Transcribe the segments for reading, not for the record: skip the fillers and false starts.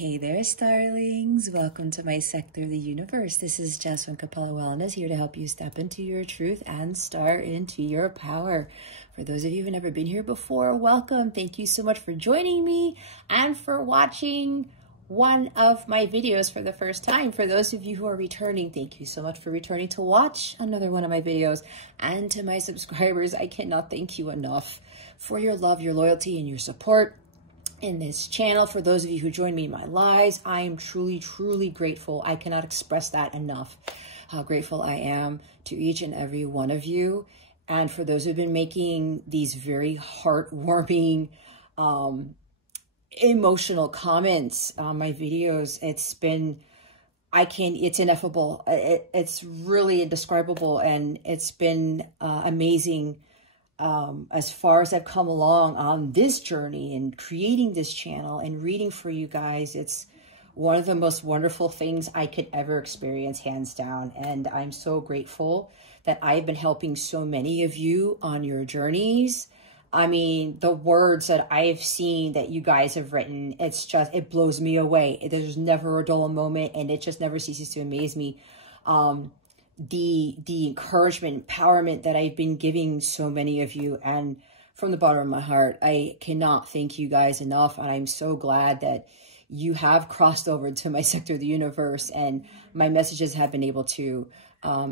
Hey there, starlings. Welcome to my sector of the universe. This is Jasmine Capella Wellness, here to help you step into your truth and start into your power. For those of you who've never been here before, welcome. Thank you so much for joining me and for watching one of my videos for the first time. For those of you who are returning, thank you so much for returning to watch another one of my videos. And to my subscribers, I cannot thank you enough for your love, your loyalty, and your support in this channel. For those of you who join me in my lives, I am truly grateful. I cannot express that enough, how grateful I am to each and every one of you. And for those who've been making these very heartwarming, emotional comments on my videos, it's ineffable. It's really indescribable, and it's been amazing. As far as I've come along on this journey and creating this channel and reading for you guys, it's one of the most wonderful things I could ever experience, hands down. And I'm so grateful that I've been helping so many of you on your journeys. I mean, the words that I've seen that you guys have written, it blows me away. There's never a dull moment, and it just never ceases to amaze me. The encouragement, empowerment that I've been giving so many of you, and from the bottom of my heart, I cannot thank you guys enough. And I'm so glad that you have crossed over to my sector of the universe, and my messages have been able to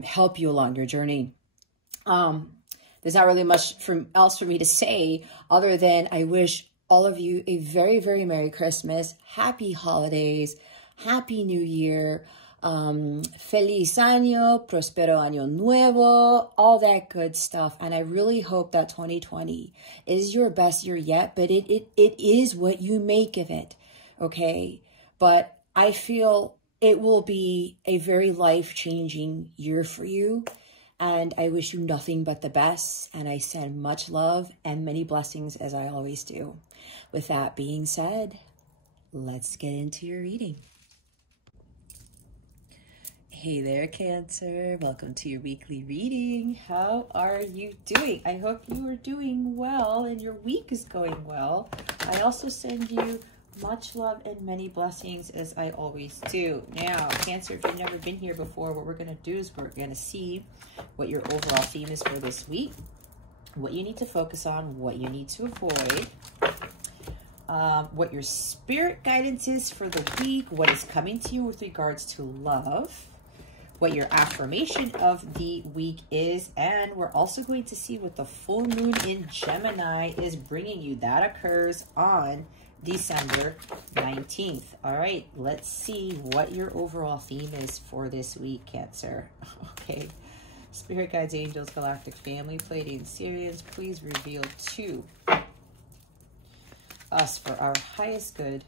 help you along your journey. There's not really much else for me to say other than I wish all of you a very Merry Christmas, Happy Holidays, Happy New Year. Feliz año, prospero año nuevo, all that good stuff. And I really hope that 2020 is your best year yet, but it is what you make of it, okay? But I feel it will be a very life-changing year for you, and I wish you nothing but the best, and I send much love and many blessings, as I always do. With that being said, let's get into your reading. Hey there, Cancer. Welcome to your weekly reading. How are you doing? I hope you are doing well and your week is going well. I also send you much love and many blessings, as I always do. Now, Cancer, if you've never been here before, what we're going to do is we're going to see what your overall theme is for this week, what you need to focus on, what you need to avoid, what your spirit guidance is for the week, what is coming to you with regards to love, what your affirmation of the week is, and we're also going to see what the full moon in Gemini is bringing you. That occurs on December 19th. All right, let's see what your overall theme is for this week, Cancer. Okay, Spirit Guides, Angels, Galactic Family, Pleiadian, Sirians, please reveal to us for our highest good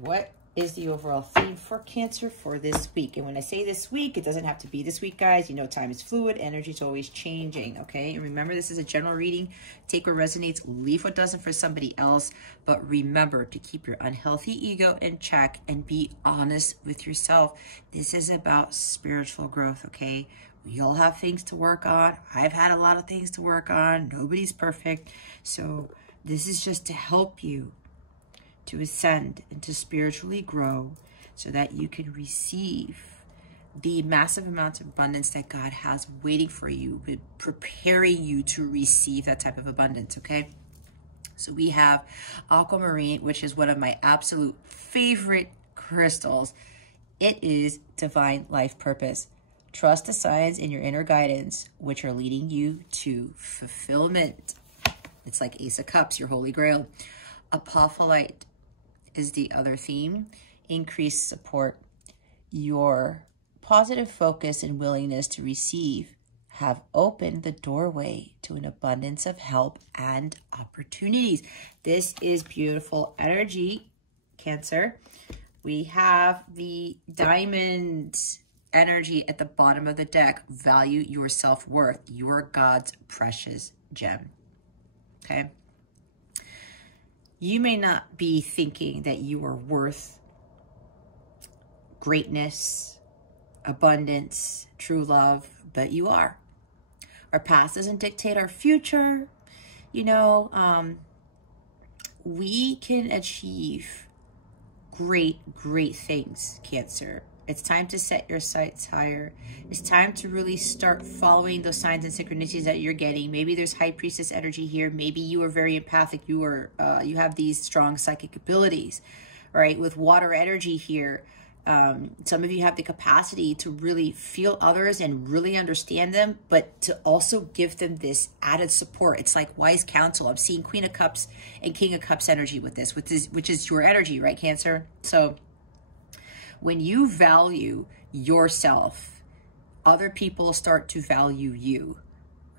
what is the overall theme for Cancer for this week. And when I say this week, it doesn't have to be this week, guys. You know, time is fluid, energy is always changing, okay? And remember, this is a general reading. Take what resonates, leave what doesn't for somebody else. But remember to keep your unhealthy ego in check and be honest with yourself. This is about spiritual growth, okay? We all have things to work on. I've had a lot of things to work on. Nobody's perfect. So this is just to help you to ascend and to spiritually grow so that you can receive the massive amounts of abundance that God has waiting for you, preparing you to receive that type of abundance, okay? So we have Aquamarine, which is one of my absolute favorite crystals. It is divine life purpose. Trust the signs in your inner guidance, which are leading you to fulfillment. It's like Ace of Cups, your holy grail. Apophyllite is the other theme. Increased support. Your positive focus and willingness to receive have opened the doorway to an abundance of help and opportunities. This is beautiful energy, Cancer. We have the diamond energy at the bottom of the deck. Value your self-worth. You are God's precious gem. Okay? You may not be thinking that you are worth greatness, abundance, true love, but you are. Our past doesn't dictate our future. You know, we can achieve great, great things, Cancer. It's time to set your sights higher. It's time to really start following those signs and synchronicities that you're getting. Maybe there's High Priestess energy here. Maybe you are very empathic. You have these strong psychic abilities, right? With water energy here, some of you have the capacity to really feel others and really understand them, but to also give them this added support. It's like wise counsel. I'm seeing Queen of Cups and King of Cups energy with this, which is your energy, right, Cancer? So when you value yourself, other people start to value you,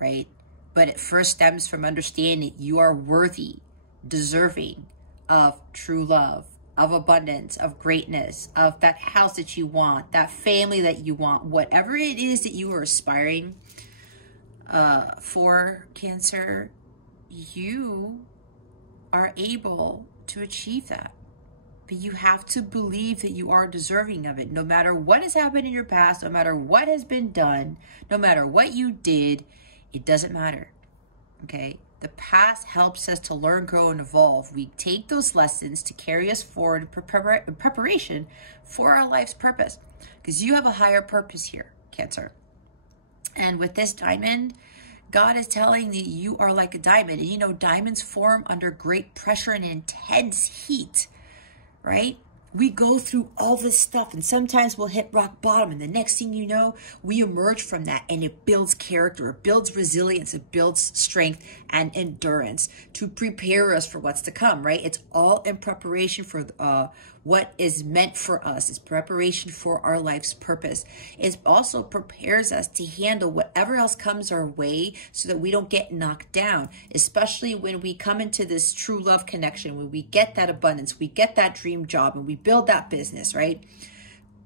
right? But it first stems from understanding you are worthy, deserving of true love, of abundance, of greatness, of that house that you want, that family that you want, whatever it is that you are aspiring for, Cancer, you are able to achieve that. But you have to believe that you are deserving of it. No matter what has happened in your past, no matter what has been done, no matter what you did, it doesn't matter, okay? The past helps us to learn, grow, and evolve. We take those lessons to carry us forward in preparation for our life's purpose. Because you have a higher purpose here, Cancer. And with this diamond, God is telling that you are like a diamond. And you know, diamonds form under great pressure and intense heat, right? We go through all this stuff and sometimes we'll hit rock bottom, and the next thing you know, we emerge from that, and it builds character, it builds resilience, it builds strength and endurance to prepare us for what's to come, right? It's all in preparation for what is meant for us. It's preparation for our life's purpose. It also prepares us to handle whatever else comes our way so that we don't get knocked down, especially when we come into this true love connection, when we get that abundance, we get that dream job, and we build that business, right?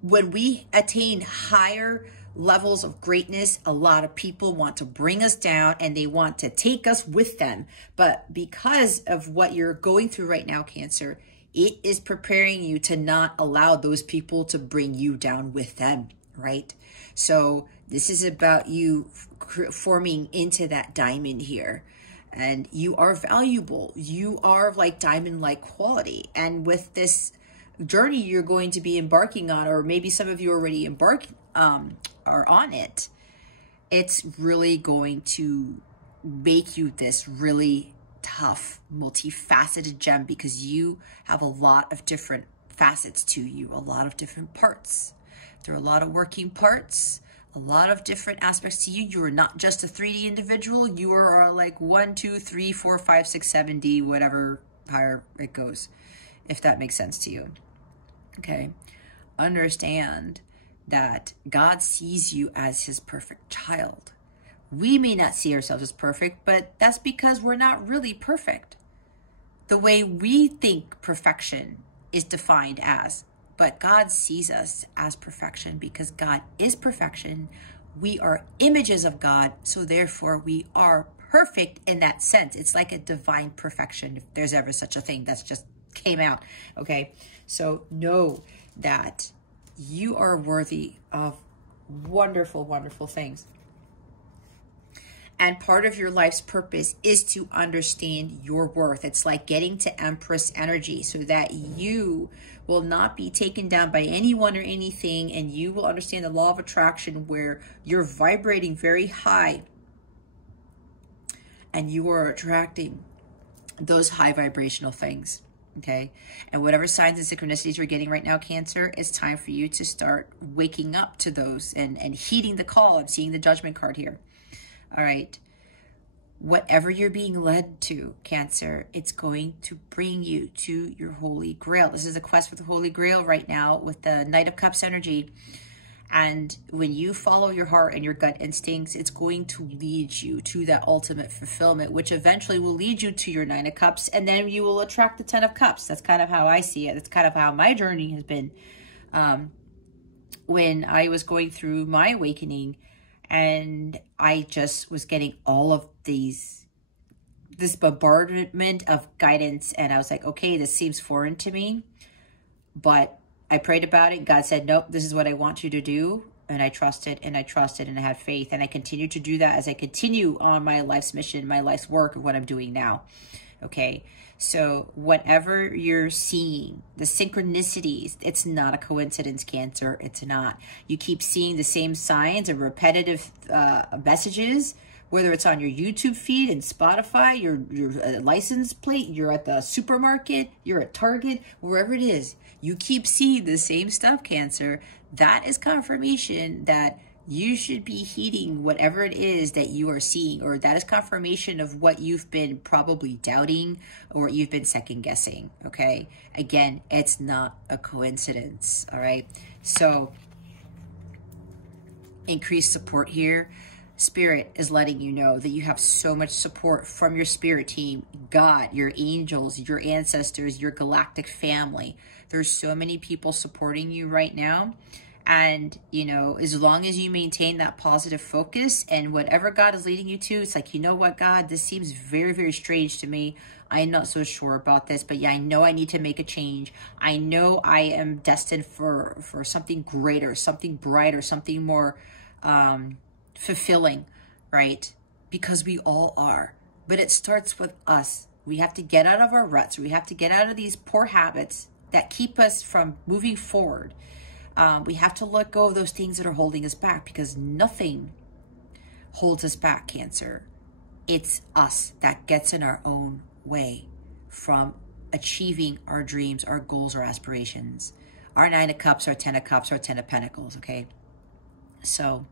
When we attain higher levels of greatness, a lot of people want to bring us down and they want to take us with them. But because of what you're going through right now, Cancer, it is preparing you to not allow those people to bring you down with them, right? So this is about you forming into that diamond here. And you are valuable. You are like diamond-like quality. And with this journey you're going to be embarking on, or maybe some of you already are on it, it's really going to make you this really tough, multifaceted gem, because you have a lot of different facets to you, a lot of different parts. There are a lot of working parts, a lot of different aspects to you. You are not just a 3D individual. You are like 1, 2, 3, 4, 5, 6, 7D, whatever, higher it goes, if that makes sense to you. Okay. Understand that God sees you as his perfect child. We may not see ourselves as perfect, but that's because we're not really perfect. The way we think perfection is defined as, but God sees us as perfection because God is perfection. We are images of God, so therefore we are perfect in that sense. It's like a divine perfection, if there's ever such a thing. That's just came out, okay? So know that you are worthy of wonderful, wonderful things. And part of your life's purpose is to understand your worth. It's like getting to Empress energy so that you will not be taken down by anyone or anything, and you will understand the law of attraction where you're vibrating very high and you are attracting those high vibrational things. Okay, and whatever signs and synchronicities you're getting right now, Cancer, it's time for you to start waking up to those and heeding the call. I'm seeing the Judgment card here. All right, whatever you're being led to, Cancer, it's going to bring you to your Holy Grail. This is a quest for the Holy Grail right now with the Knight of Cups energy. And when you follow your heart and your gut instincts, it's going to lead you to that ultimate fulfillment, which eventually will lead you to your 9 of Cups, and then you will attract the 10 of Cups. That's kind of how I see it. That's kind of how my journey has been. When I was going through my awakening, and I just was getting all of this bombardment of guidance, and I was like, okay, this seems foreign to me, but I prayed about it. God said, nope, this is what I want you to do. And I trusted and I trusted and I had faith. And I continue to do that as I continue on my life's mission, my life's work of what I'm doing now. Okay, so whatever you're seeing, the synchronicities, it's not a coincidence, Cancer. It's not. You keep seeing the same signs and repetitive messages, whether it's on your YouTube feed and Spotify, your license plate, you're at the supermarket, you're at Target, wherever it is. You keep seeing the same stuff, Cancer. That is confirmation that you should be heeding whatever it is that you are seeing, or that is confirmation of what you've been probably doubting or you've been second guessing, okay? Again, it's not a coincidence, all right? So increased support here. Spirit is letting you know that you have so much support from your spirit team, God, your angels, your ancestors, your galactic family. There's so many people supporting you right now. And, you know, as long as you maintain that positive focus and whatever God is leading you to, it's like, you know what, God, this seems very, very strange to me. I'm not so sure about this, but yeah, I know I need to make a change. I know I am destined for something greater, something brighter, something more fulfilling, right? Because we all are. But it starts with us. We have to get out of our ruts. We have to get out of these poor habits that keep us from moving forward. We have to let go of those things that are holding us back, because nothing holds us back, Cancer. It's us that gets in our own way from achieving our dreams, our goals, our aspirations, our 9 of Cups, our 10 of Cups, our 10 of Pentacles, okay? So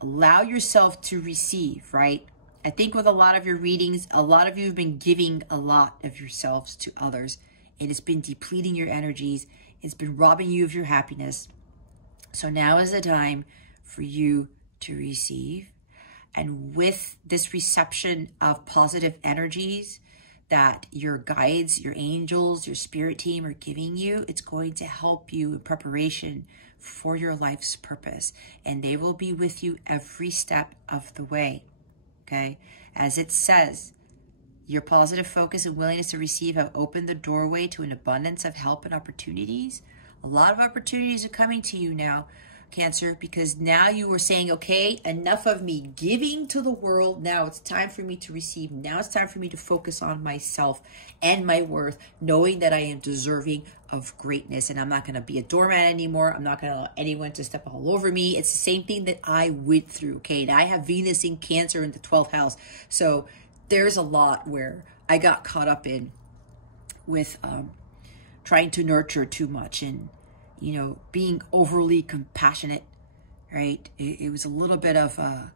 allow yourself to receive, right? I think with a lot of your readings, a lot of you have been giving a lot of yourselves to others, and it's been depleting your energies. It's been robbing you of your happiness. So now is the time for you to receive. And with this reception of positive energies that your guides, your angels, your spirit team are giving you, it's going to help you in preparation for your life's purpose. And they will be with you every step of the way, okay? As it says, your positive focus and willingness to receive have opened the doorway to an abundance of help and opportunities. A lot of opportunities are coming to you now, Cancer, because now you are saying, okay, enough of me giving to the world. Now it's time for me to receive. Now it's time for me to focus on myself and my worth, knowing that I am deserving of greatness, and I'm not going to be a doormat anymore. I'm not going to allow anyone to step all over me. It's the same thing that I went through, okay? And I have Venus in Cancer in the 12th house. So there's a lot where I got caught up in with trying to nurture too much and, you know, being overly compassionate, right? It was a little bit of a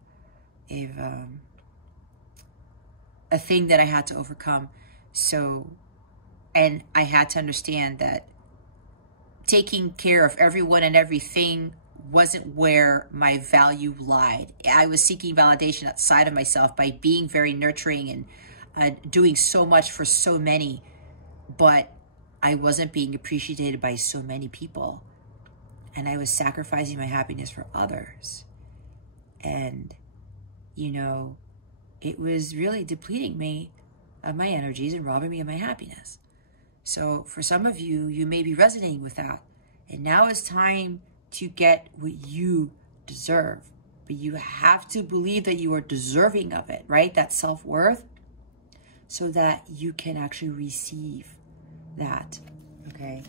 thing that I had to overcome. So, and I had to understand that taking care of everyone and everything wasn't where my value lied. I was seeking validation outside of myself by being very nurturing and doing so much for so many, but I wasn't being appreciated by so many people, and I was sacrificing my happiness for others. And, you know, it was really depleting me of my energies and robbing me of my happiness. So for some of you, you may be resonating with that. And now it's time to get what you deserve. But you have to believe that you are deserving of it, right? That self-worth, so that you can actually receive that, okay?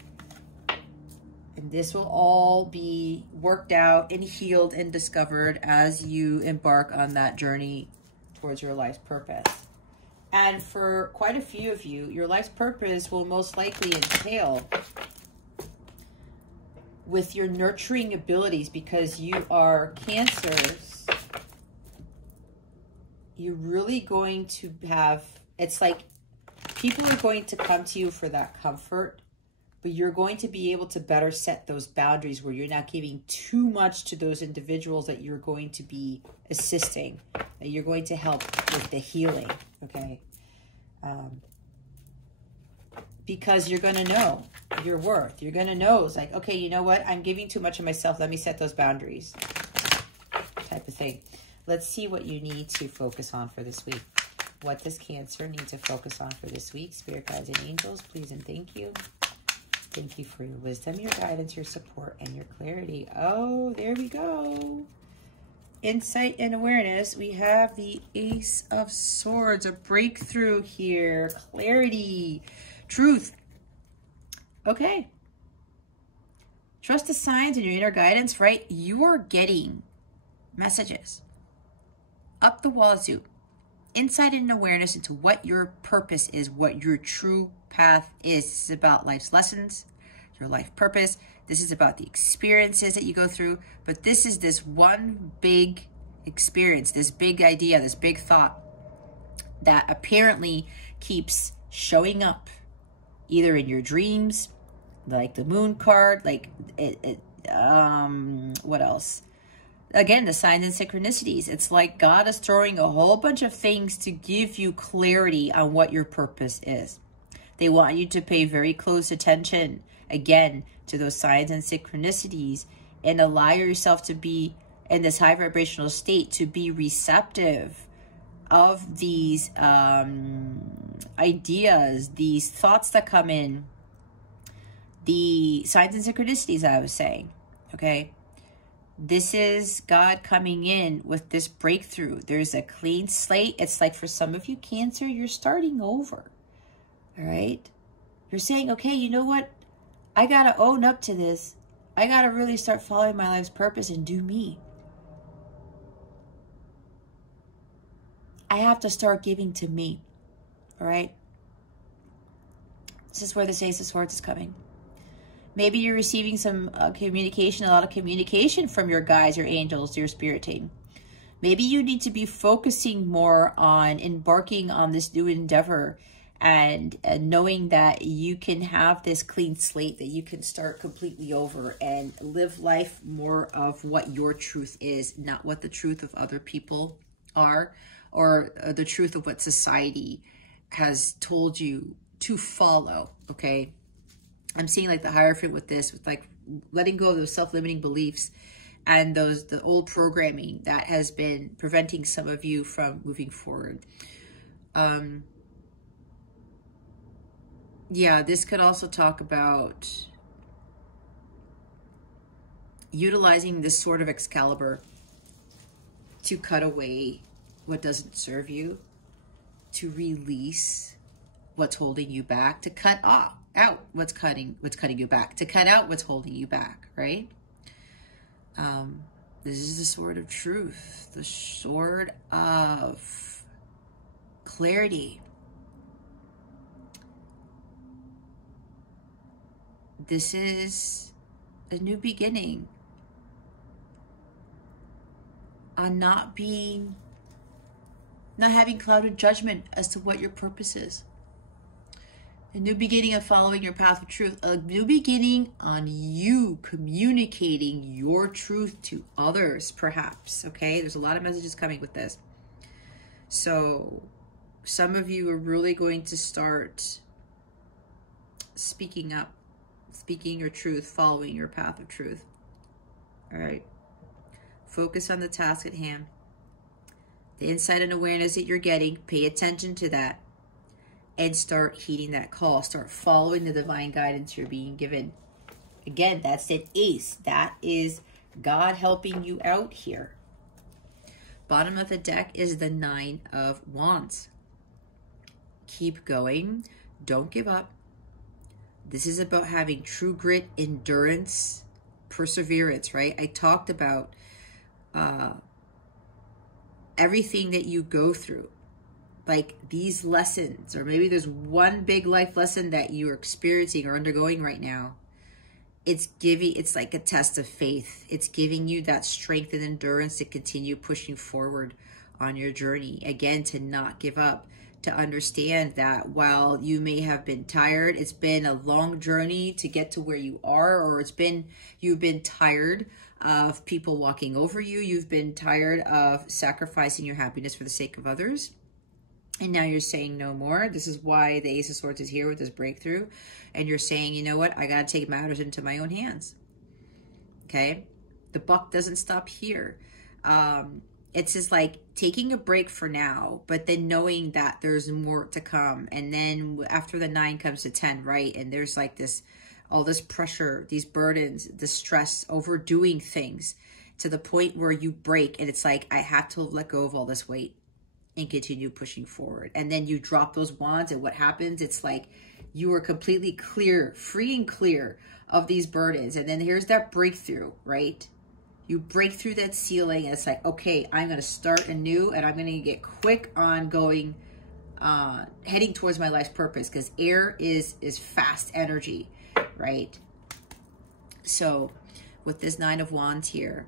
And this will all be worked out and healed and discovered as you embark on that journey towards your life's purpose. And for quite a few of you, your life's purpose will most likely entail with your nurturing abilities, because you are Cancers. You're really going to have, it's like people are going to come to you for that comfort, but you're going to be able to better set those boundaries where you're not giving too much to those individuals that you're going to be assisting, that you're going to help with the healing, okay? Because you're going to know your worth. You're going to know, it's like, okay, you know what? I'm giving too much of myself. Let me set those boundaries, type of thing. Let's see what you need to focus on for this week. What does Cancer need to focus on for this week? Spirit guides and angels, please and thank you. Thank you for your wisdom, your guidance, your support, and your clarity. Oh, there we go. insight and awareness, we have the Ace of Swords, a breakthrough here, clarity, truth. Okay. Trust the signs and your inner guidance, right? You are getting messages up the wazoo. Insight and awareness into what your purpose is, what your true path is. This is about life's lessons, your life purpose. This is about the experiences that you go through. But this is this one big experience, this big idea, this big thought that apparently keeps showing up either in your dreams, like the moon card, like what else? Again, the signs and synchronicities. It's like God is throwing a whole bunch of things to give you clarity on what your purpose is. They want you to pay very close attention, again, to those signs and synchronicities and allow yourself to be in this high vibrational state, to be receptive of these ideas, these thoughts that come in, the signs and synchronicities I was saying, okay? This is God coming in with this breakthrough. There's a clean slate. It's like for some of you, Cancer, you're starting over, all right? You're saying, okay, you know what? I got to own up to this. I got to really start following my life's purpose and do me. I have to start giving to me, all right? This is where this Ace of Swords is coming. Maybe you're receiving some communication, a lot of communication from your guides, your angels, your spirit team. Maybe you need to be focusing more on embarking on this new endeavor and knowing that you can have this clean slate, that you can start completely over and live life more of what your truth is, not what the truth of other people are or the truth of what society has told you to follow, okay? I'm seeing like the Hierophant with this, with like letting go of those self-limiting beliefs and the old programming that has been preventing some of you from moving forward. Yeah, this could also talk about utilizing this sword of Excalibur to cut away what doesn't serve you, to release what's holding you back, to cut out what's cutting you back, to cut out what's holding you back, right? This is the sword of truth, the sword of clarity. This is a new beginning on not having clouded judgment as to what your purpose is. A new beginning of following your path of truth. A new beginning on you communicating your truth to others, perhaps. Okay, there's a lot of messages coming with this. So some of you are really going to start speaking up, speaking your truth, following your path of truth. All right. Focus on the task at hand. The insight and awareness that you're getting, pay attention to that. And start heeding that call. Start following the divine guidance you're being given. Again, that's an ace. That is God helping you out here. Bottom of the deck is the Nine of Wands. Keep going. Don't give up. This is about having true grit, endurance, perseverance, right? I talked about everything that you go through. Like these lessons, or maybe there's one big life lesson that you're experiencing or undergoing right now. It's like a test of faith. It's giving you that strength and endurance to continue pushing forward on your journey. Again, to not give up, to understand that while you may have been tired, it's been a long journey to get to where you are, or you've been tired of people walking over you. You've been tired of sacrificing your happiness for the sake of others. And now you're saying no more. This is why the Ace of Swords is here with this breakthrough. And you're saying, you know what? I got to take matters into my own hands. Okay? The buck doesn't stop here. It's just like taking a break for now, but then knowing that there's more to come. And then after the 9 comes to 10, right? And there's like all this pressure, these burdens, the stress, overdoing things to the point where you break and it's like, I have to let go of all this weight and continue pushing forward. And then you drop those wands, and what happens? It's like you are completely clear, free and clear of these burdens. And then here's that breakthrough, right? You break through that ceiling and it's like, okay, I'm going to start anew and I'm going to get quick on going, heading towards my life's purpose, because air is fast energy, right? So with this 9 of Wands here,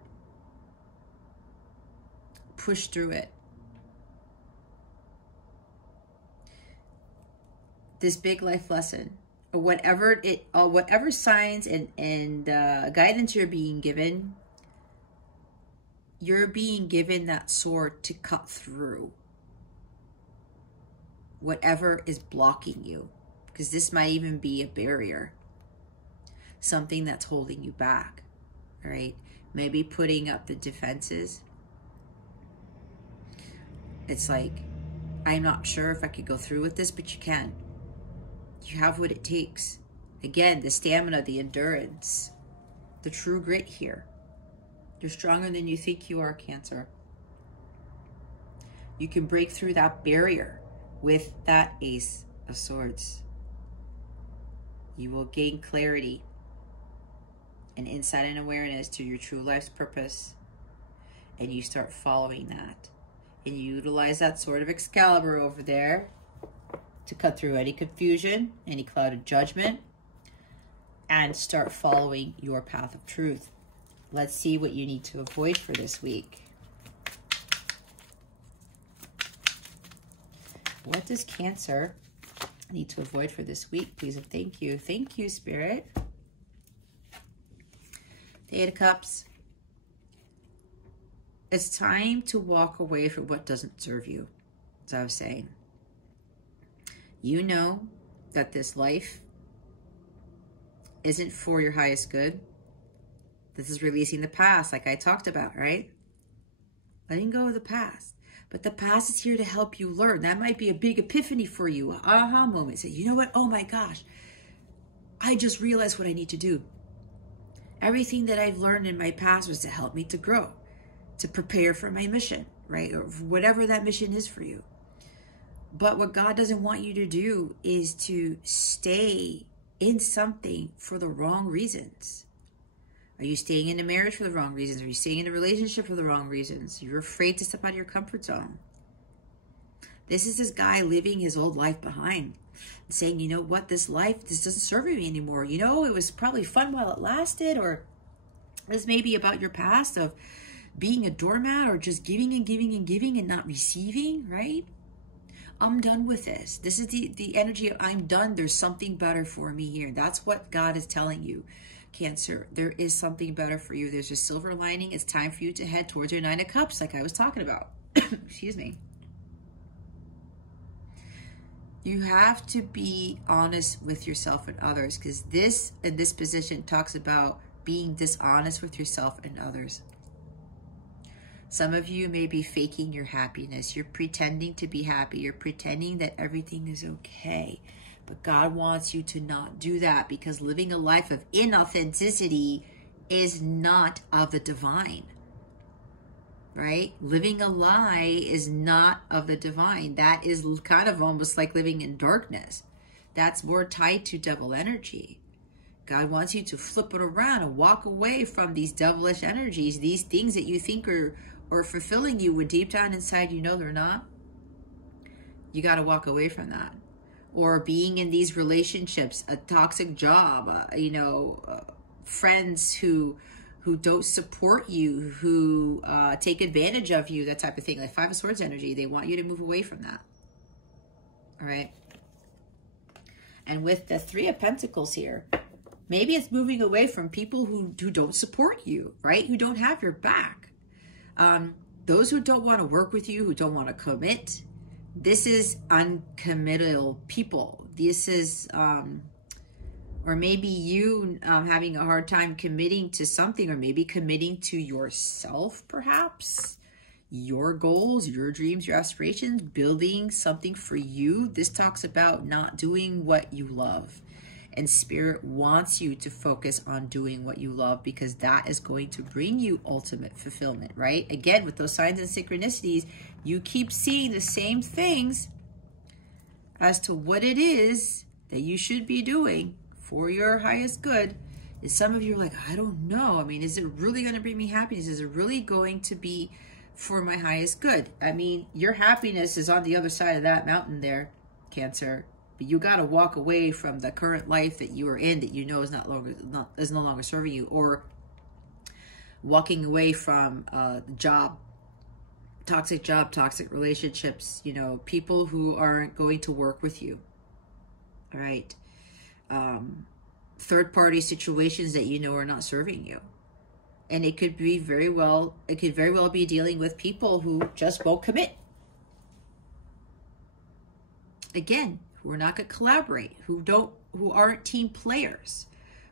push through it. This big life lesson, or whatever signs and guidance you're being given that sword to cut through whatever is blocking you, because this might even be a barrier, something that's holding you back, right? Maybe putting up the defenses. It's like, I'm not sure if I could go through with this, but you can. You have what it takes. Again, the stamina, the endurance, the true grit here. You're stronger than you think you are, Cancer. You can break through that barrier with that Ace of Swords. You will gain clarity and insight and awareness to your true life's purpose. And you start following that. And you utilize that Sword of Excalibur over there to cut through any confusion, any cloud of judgment, and start following your path of truth. Let's see what you need to avoid for this week. What does Cancer need to avoid for this week, please? And thank you. Thank you, Spirit. The 8 of Cups. It's time to walk away from what doesn't serve you, as I was saying. You know that this life isn't for your highest good. This is releasing the past, like I talked about, right? Letting go of the past. But the past is here to help you learn. That might be a big epiphany for you, an aha moment. Say, you know what? Oh my gosh, I just realized what I need to do. Everything that I've learned in my past was to help me to grow, to prepare for my mission, right? Or whatever that mission is for you. But what God doesn't want you to do is to stay in something for the wrong reasons. Are you staying in a marriage for the wrong reasons? Are you staying in a relationship for the wrong reasons? You're afraid to step out of your comfort zone. This is this guy living his old life behind and saying, you know what, this doesn't serve me anymore. You know, it was probably fun while it lasted, or this may be about your past of being a doormat or just giving and giving and giving and not receiving, right? I'm done with this. This is the energy of I'm done. There's something better for me here. That's what God is telling you, Cancer. There is something better for you. There's a silver lining. It's time for you to head towards your 9 of Cups, like I was talking about. Excuse me. You have to be honest with yourself and others, because this in this position talks about being dishonest with yourself and others. Some of you may be faking your happiness. You're pretending to be happy. You're pretending that everything is okay. But God wants you to not do that, because living a life of inauthenticity is not of the divine, right? Living a lie is not of the divine. That is kind of almost like living in darkness. That's more tied to devil energy. God wants you to flip it around and walk away from these devilish energies, these things that you think are fulfilling you when deep down inside you know they're not. You got to walk away from that. Or being in these relationships, a toxic job, friends who don't support you, who take advantage of you, that type of thing. Like 5 of Swords energy, they want you to move away from that. All right. And with the 3 of Pentacles here, maybe it's moving away from people who don't support you, right? Who don't have your back. Those who don't want to work with you, who don't want to commit. This is uncommittal people. This is, or maybe you having a hard time committing to something, or maybe committing to yourself, perhaps. Your goals, your dreams, your aspirations, building something for you. This talks about not doing what you love And Spirit wants you to focus on doing what you love, because that is going to bring you ultimate fulfillment, right? Again, with those signs and synchronicities, you keep seeing the same things as to what it is that you should be doing for your highest good. And some of you are like, I don't know. I mean, is it really going to bring me happiness? Is it really going to be for my highest good? I mean, your happiness is on the other side of that mountain there, Cancer. But you got to walk away from the current life that you are in that you know is no longer serving you, or walking away from job, toxic relationships, you know, people who aren't going to work with you. All right. Third-party situations that you know are not serving you. And it could very well be dealing with people who just won't commit. Again, who are not going to collaborate, who aren't team players,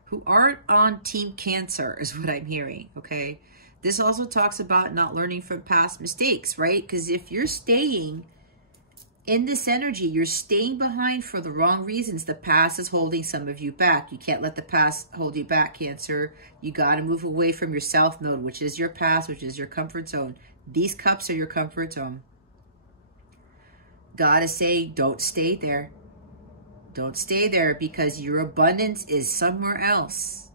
who aren't on Team Cancer is what I'm hearing, okay? This also talks about not learning from past mistakes, right? Because if you're staying in this energy, you're staying behind for the wrong reasons. The past is holding some of you back. You can't let the past hold you back, Cancer. You got to move away from your South Node, which is your past, which is your comfort zone. These cups are your comfort zone. God is saying, don't stay there. Don't stay there, because your abundance is somewhere else.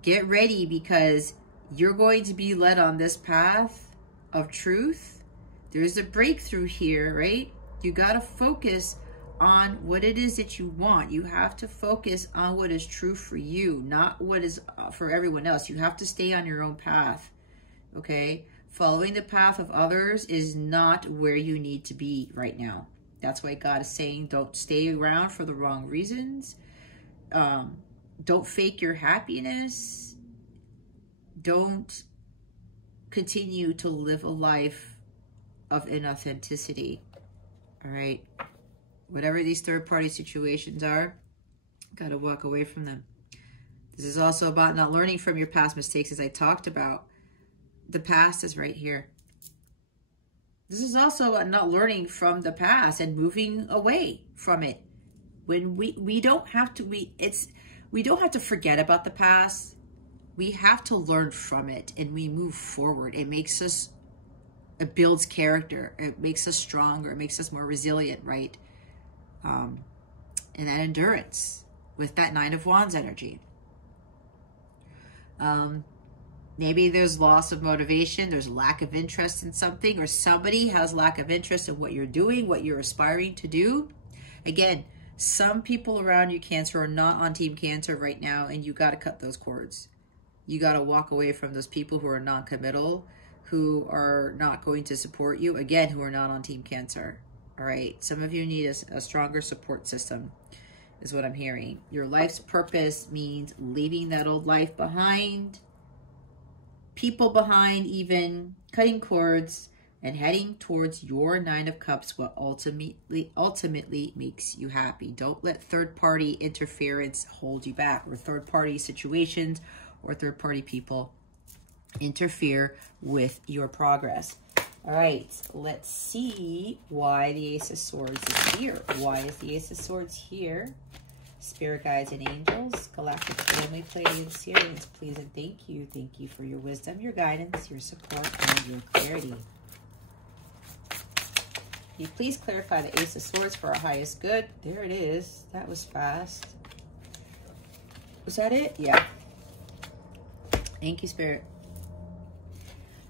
Get ready, because you're going to be led on this path of truth. There's a breakthrough here, right? You got to focus on what it is that you want. You have to focus on what is true for you, not what is for everyone else. You have to stay on your own path, okay? Following the path of others is not where you need to be right now. That's why God is saying, don't stay around for the wrong reasons. Don't fake your happiness. Don't continue to live a life of inauthenticity. All right. Whatever these third-party situations are, got to walk away from them. This is also about not learning from your past mistakes, as I talked about. The past is right here. This is also about not learning from the past and moving away from it. When we don't have to forget about the past. We have to learn from it, and we move forward. It builds character. It makes us stronger. It makes us more resilient, right? And that endurance with that Nine of Wands energy. Maybe there's loss of motivation. There's lack of interest in something, or somebody has lack of interest in what you're doing, what you're aspiring to do. Again, some people around you, Cancer, are not on Team Cancer right now, and you got to cut those cords. You got to walk away from those people who are non-committal, who are not going to support you, again, who are not on Team Cancer. All right. Some of you need a stronger support system, is what I'm hearing. Your life's purpose means leaving that old life behind, people behind, even cutting cords, and heading towards your Nine of Cups, what ultimately makes you happy. Don't let third-party interference hold you back, or third-party situations or third-party people interfere with your progress. All right, let's see why the Ace of Swords is here. Why is the Ace of Swords here? Spirit guides and angels, galactic family, Pleiadian Sirians, please and thank you. Thank you for your wisdom, your guidance, your support, and your clarity. Can you please clarify the Ace of Swords for our highest good? There it is. That was fast. Was that it? Yeah. Thank you, Spirit.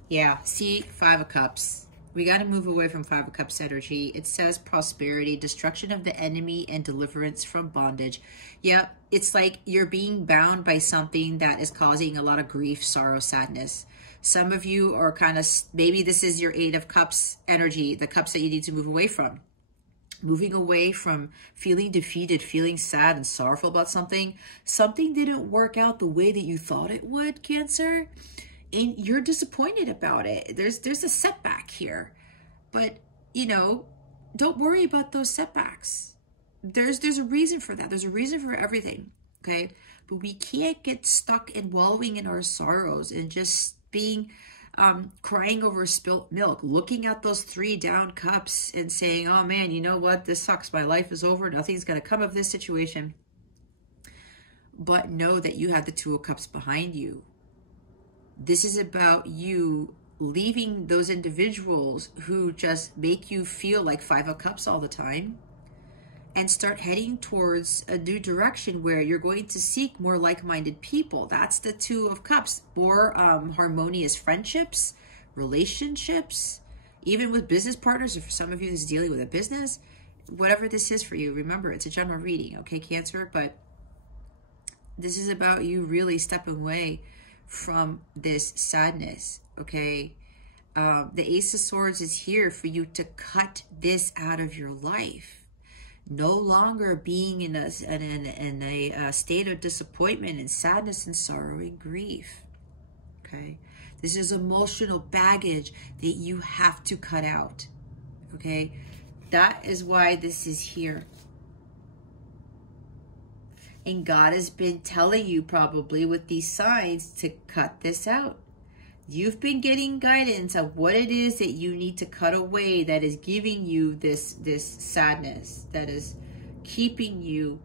Yeah, see, Five of Cups. We got to move away from Five of Cups energy. It says prosperity, destruction of the enemy, and deliverance from bondage. Yep, it's like you're being bound by something that is causing a lot of grief, sorrow, sadness. Some of you are kind of, maybe this is your Eight of Cups energy, the cups that you need to move away from. Moving away from feeling defeated, feeling sad and sorrowful about something. Something didn't work out the way that you thought it would, Cancer. And you're disappointed about it. There's a setback here. But, you know, don't worry about those setbacks. There's a reason for that. There's a reason for everything, okay? But we can't get stuck in wallowing in our sorrows and just being crying over spilt milk, looking at those 3 down cups and saying, oh man, you know what? This sucks. My life is over. Nothing's going to come of this situation. but know that you have the Two of Cups behind you. This is about you leaving those individuals who just make you feel like Five of Cups all the time, and start heading towards a new direction where you're going to seek more like-minded people. That's the Two of Cups. More harmonious friendships, relationships, even with business partners. Or for some of you, this is dealing with a business. Whatever this is for you, remember, it's a general reading, okay, Cancer? But this is about you really stepping away from this sadness, okay? The Ace of Swords is here for you to cut this out of your life. No longer being in a state of disappointment and sadness and sorrow and grief, okay? This is emotional baggage that you have to cut out, okay? That is why this is here. And God has been telling you probably with these signs to cut this out. You've been getting guidance of what it is that you need to cut away that is giving you this sadness, that is keeping you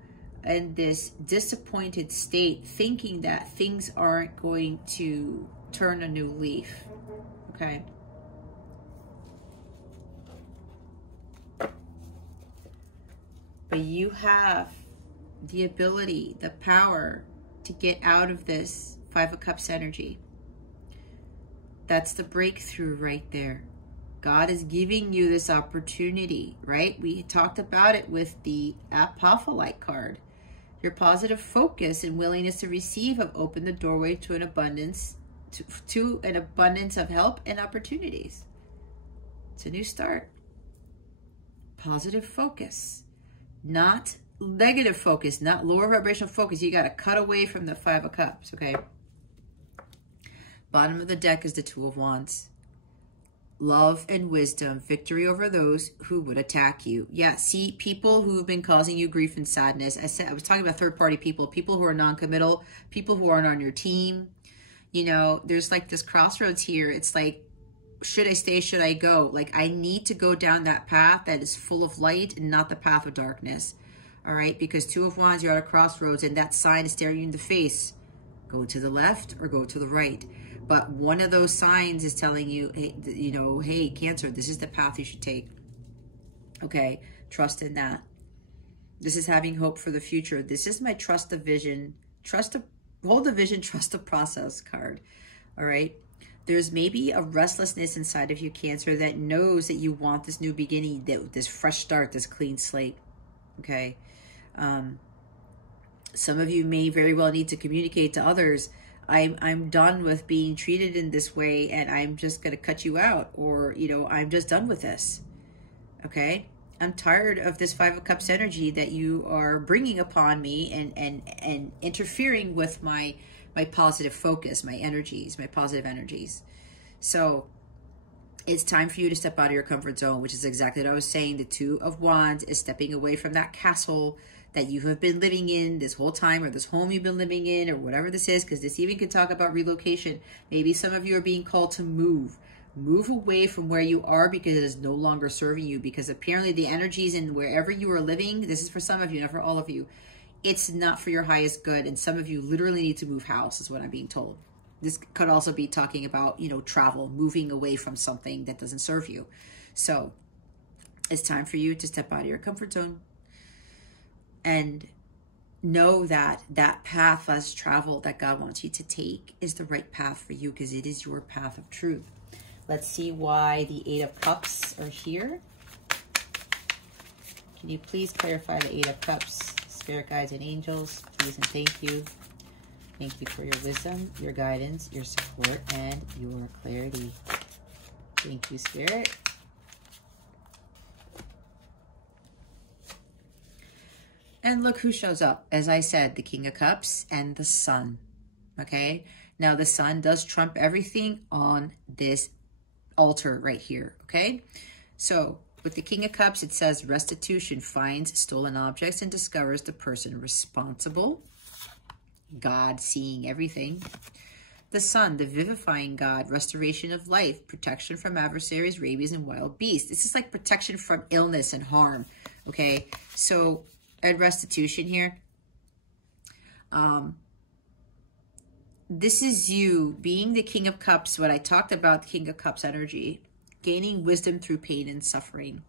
in this disappointed state, thinking that things aren't going to turn a new leaf, okay? But you have the ability, the power to get out of this Five of Cups energy. That's the breakthrough right there. God is giving you this opportunity, right? We talked about it with the Apophyllite card. Your positive focus and willingness to receive have opened the doorway to an abundance, to an abundance of help and opportunities. It's a new start. Positive focus, not negative focus, not lower vibrational focus. You got to cut away from the Five of Cups, okay? Bottom of the deck is the Two of Wands. Love and wisdom, victory over those who would attack you. Yeah, see, people who have been causing you grief and sadness. I was talking about third-party people, people who are non-committal, people who aren't on your team. You know, there's like this crossroads here. It's like, should I stay? Should I go? Like, I need to go down that path that is full of light and not the path of darkness. All right, because Two of Wands, you're at a crossroads and that sign is staring you in the face. Go to the left or go to the right. But one of those signs is telling you, hey, you know, hey, Cancer, this is the path you should take. Okay, trust in that. This is having hope for the future. This is my trust the vision, hold the vision, trust the process card. All right. There's maybe a restlessness inside of you, Cancer, that knows that you want this new beginning, this fresh start, this clean slate. Okay. Some of you may very well need to communicate to others, I'm done with being treated in this way and I'm just going to cut you out, or, you know, I'm just done with this. Okay. I'm tired of this Five of Cups energy that you are bringing upon me and interfering with my positive focus, my energies, my positive energies. So it's time for you to step out of your comfort zone, which is exactly what I was saying. The Two of Wands is stepping away from that castle that you have been living in this whole time, or this home you've been living in, or whatever this is, because this even could talk about relocation. Maybe some of you are being called to move away from where you are because it is no longer serving you, because apparently the energies in wherever you are living, this is for some of you, not for all of you, it's not for your highest good, and some of you literally need to move house, is what I'm being told. This could also be talking about, you know, travel, moving away from something that doesn't serve you. So it's time for you to step out of your comfort zone and know that that path less traveled that God wants you to take is the right path for you, because it is your path of truth. Let's see why the Eight of Cups are here. Can you please clarify the Eight of Cups? Spirit guides and angels, please and thank you. Thank you for your wisdom, your guidance, your support, and your clarity. Thank you, Spirit. And look who shows up. As I said, the King of Cups and the Sun. Okay? Now, the Sun does trump everything on this altar right here. Okay? So, with the King of Cups, it says restitution, finds stolen objects and discovers the person responsible. God seeing everything. The Sun, the vivifying God, restoration of life, protection from adversaries, rabies, and wild beasts. This is like protection from illness and harm. Okay? So, and restitution here. This is you being the King of Cups, what I talked about, the King of Cups energy, gaining wisdom through pain and suffering.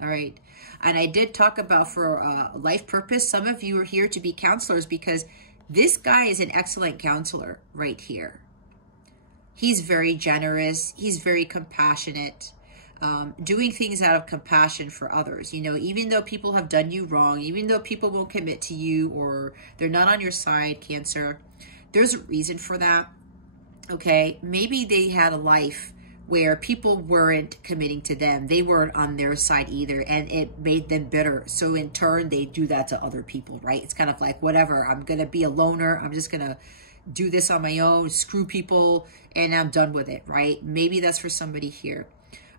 All right. And I did talk about for life purpose, some of you are here to be counselors because this guy is an excellent counselor right here. He's very generous. He's very compassionate, doing things out of compassion for others. You know, even though people have done you wrong, even though people won't commit to you or they're not on your side, Cancer, there's a reason for that. Okay. Maybe they had a life where people weren't committing to them. They weren't on their side either, and it made them bitter. So in turn, they do that to other people, right? It's kind of like, whatever, I'm going to be a loner. I'm just going to do this on my own, screw people, and I'm done with it, right? Maybe that's for somebody here.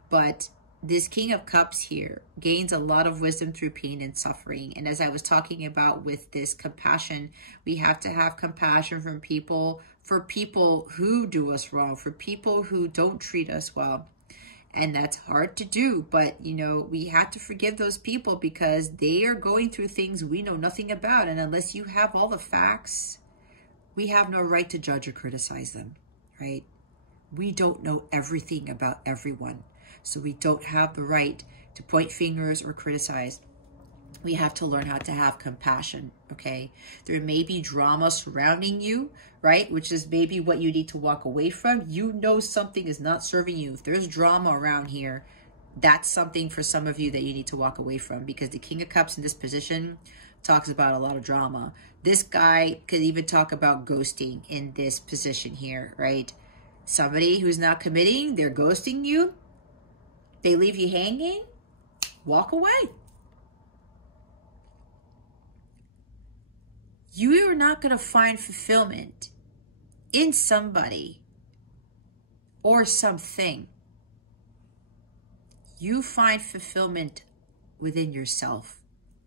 But this King of Cups here gains a lot of wisdom through pain and suffering. And as I was talking about with this compassion, we have to have compassion from people, for people who do us wrong, for people who don't treat us well. And that's hard to do, but you know, we have to forgive those people because they are going through things we know nothing about. And unless you have all the facts, we have no right to judge or criticize them, right? We don't know everything about everyone. So we don't have the right to point fingers or criticize. We have to learn how to have compassion, okay? There may be drama surrounding you, right? Which is maybe what you need to walk away from. You know something is not serving you. If there's drama around here, that's something for some of you that you need to walk away from, because the King of Cups in this position talks about a lot of drama. This guy could even talk about ghosting in this position here, right? Somebody who's not committing, they're ghosting you. They leave you hanging. Walk away. You are not going to find fulfillment in somebody or something. You find fulfillment within yourself.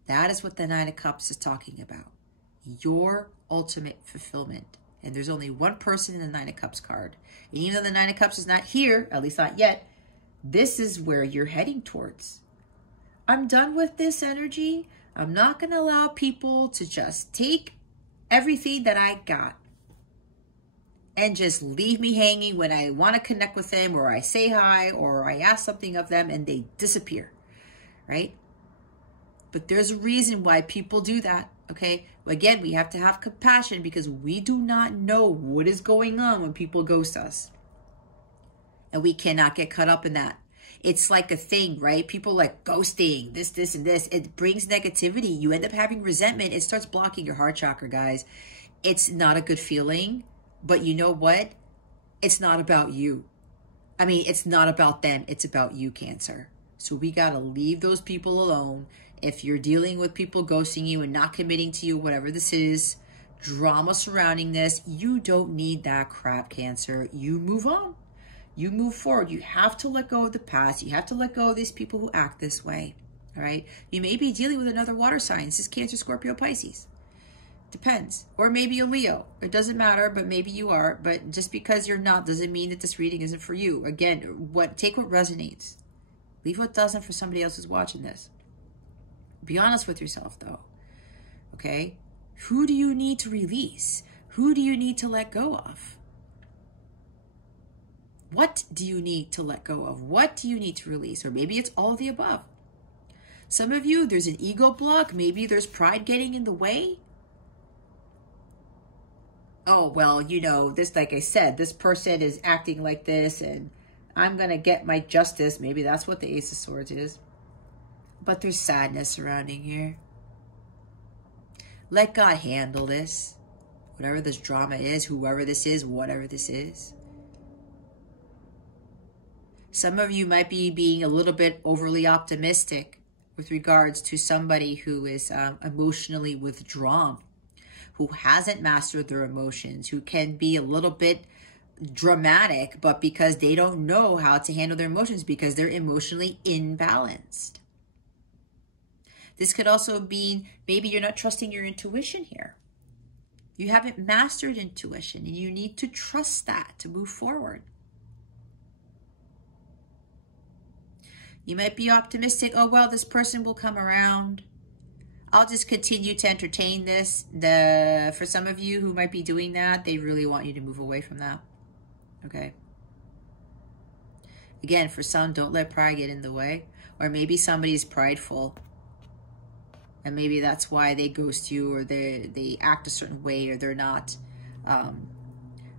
That is what the Nine of Cups is talking about. Your ultimate fulfillment. And there's only one person in the Nine of Cups card. And even though the Nine of Cups is not here, at least not yet, this is where you're heading towards. I'm done with this energy. I'm not going to allow people to just take everything that I got and just leave me hanging when I want to connect with them, or I say hi, or I ask something of them and they disappear, right? But there's a reason why people do that, okay? Again, we have to have compassion because we do not know what is going on when people ghost us. And we cannot get caught up in that. It's like a thing, right? People like ghosting, this, and this. It brings negativity. You end up having resentment. It starts blocking your heart chakra, guys. It's not a good feeling. But you know what? It's not about you. I mean, it's not about them. It's about you, Cancer. So we got to leave those people alone. If you're dealing with people ghosting you and not committing to you, whatever this is, drama surrounding this, you don't need that crap, Cancer. You move on. You move forward. You have to let go of the past. You have to let go of these people who act this way. All right. You may be dealing with another water sign. This is Cancer, Scorpio, Pisces. Depends. Or maybe a Leo. It doesn't matter, but maybe you are. But just because you're not doesn't mean that this reading isn't for you. Again, take what resonates. Leave what doesn't for somebody else who's watching this. Be honest with yourself, though. Okay? Who do you need to release? Who do you need to let go of? What do you need to let go of? What do you need to release? Or maybe it's all of the above. Some of you, there's an ego block. Maybe there's pride getting in the way. Oh, well, you know, this, like I said, this person is acting like this and I'm going to get my justice. Maybe that's what the Ace of Swords is. But there's sadness surrounding here. Let God handle this. Whatever this drama is, whoever this is, whatever this is. Some of you might be being a little bit overly optimistic with regards to somebody who is emotionally withdrawn, who hasn't mastered their emotions, who can be a little bit dramatic, but because they don't know how to handle their emotions because they're emotionally imbalanced. This could also mean maybe you're not trusting your intuition here. You haven't mastered intuition and you need to trust that to move forward. You might be optimistic. Oh, well, this person will come around. I'll just continue to entertain this. For some of you who might be doing that, they really want you to move away from that. Okay. Again, for some, don't let pride get in the way. Or maybe somebody's prideful. And maybe that's why they ghost you, or they act a certain way, or they're not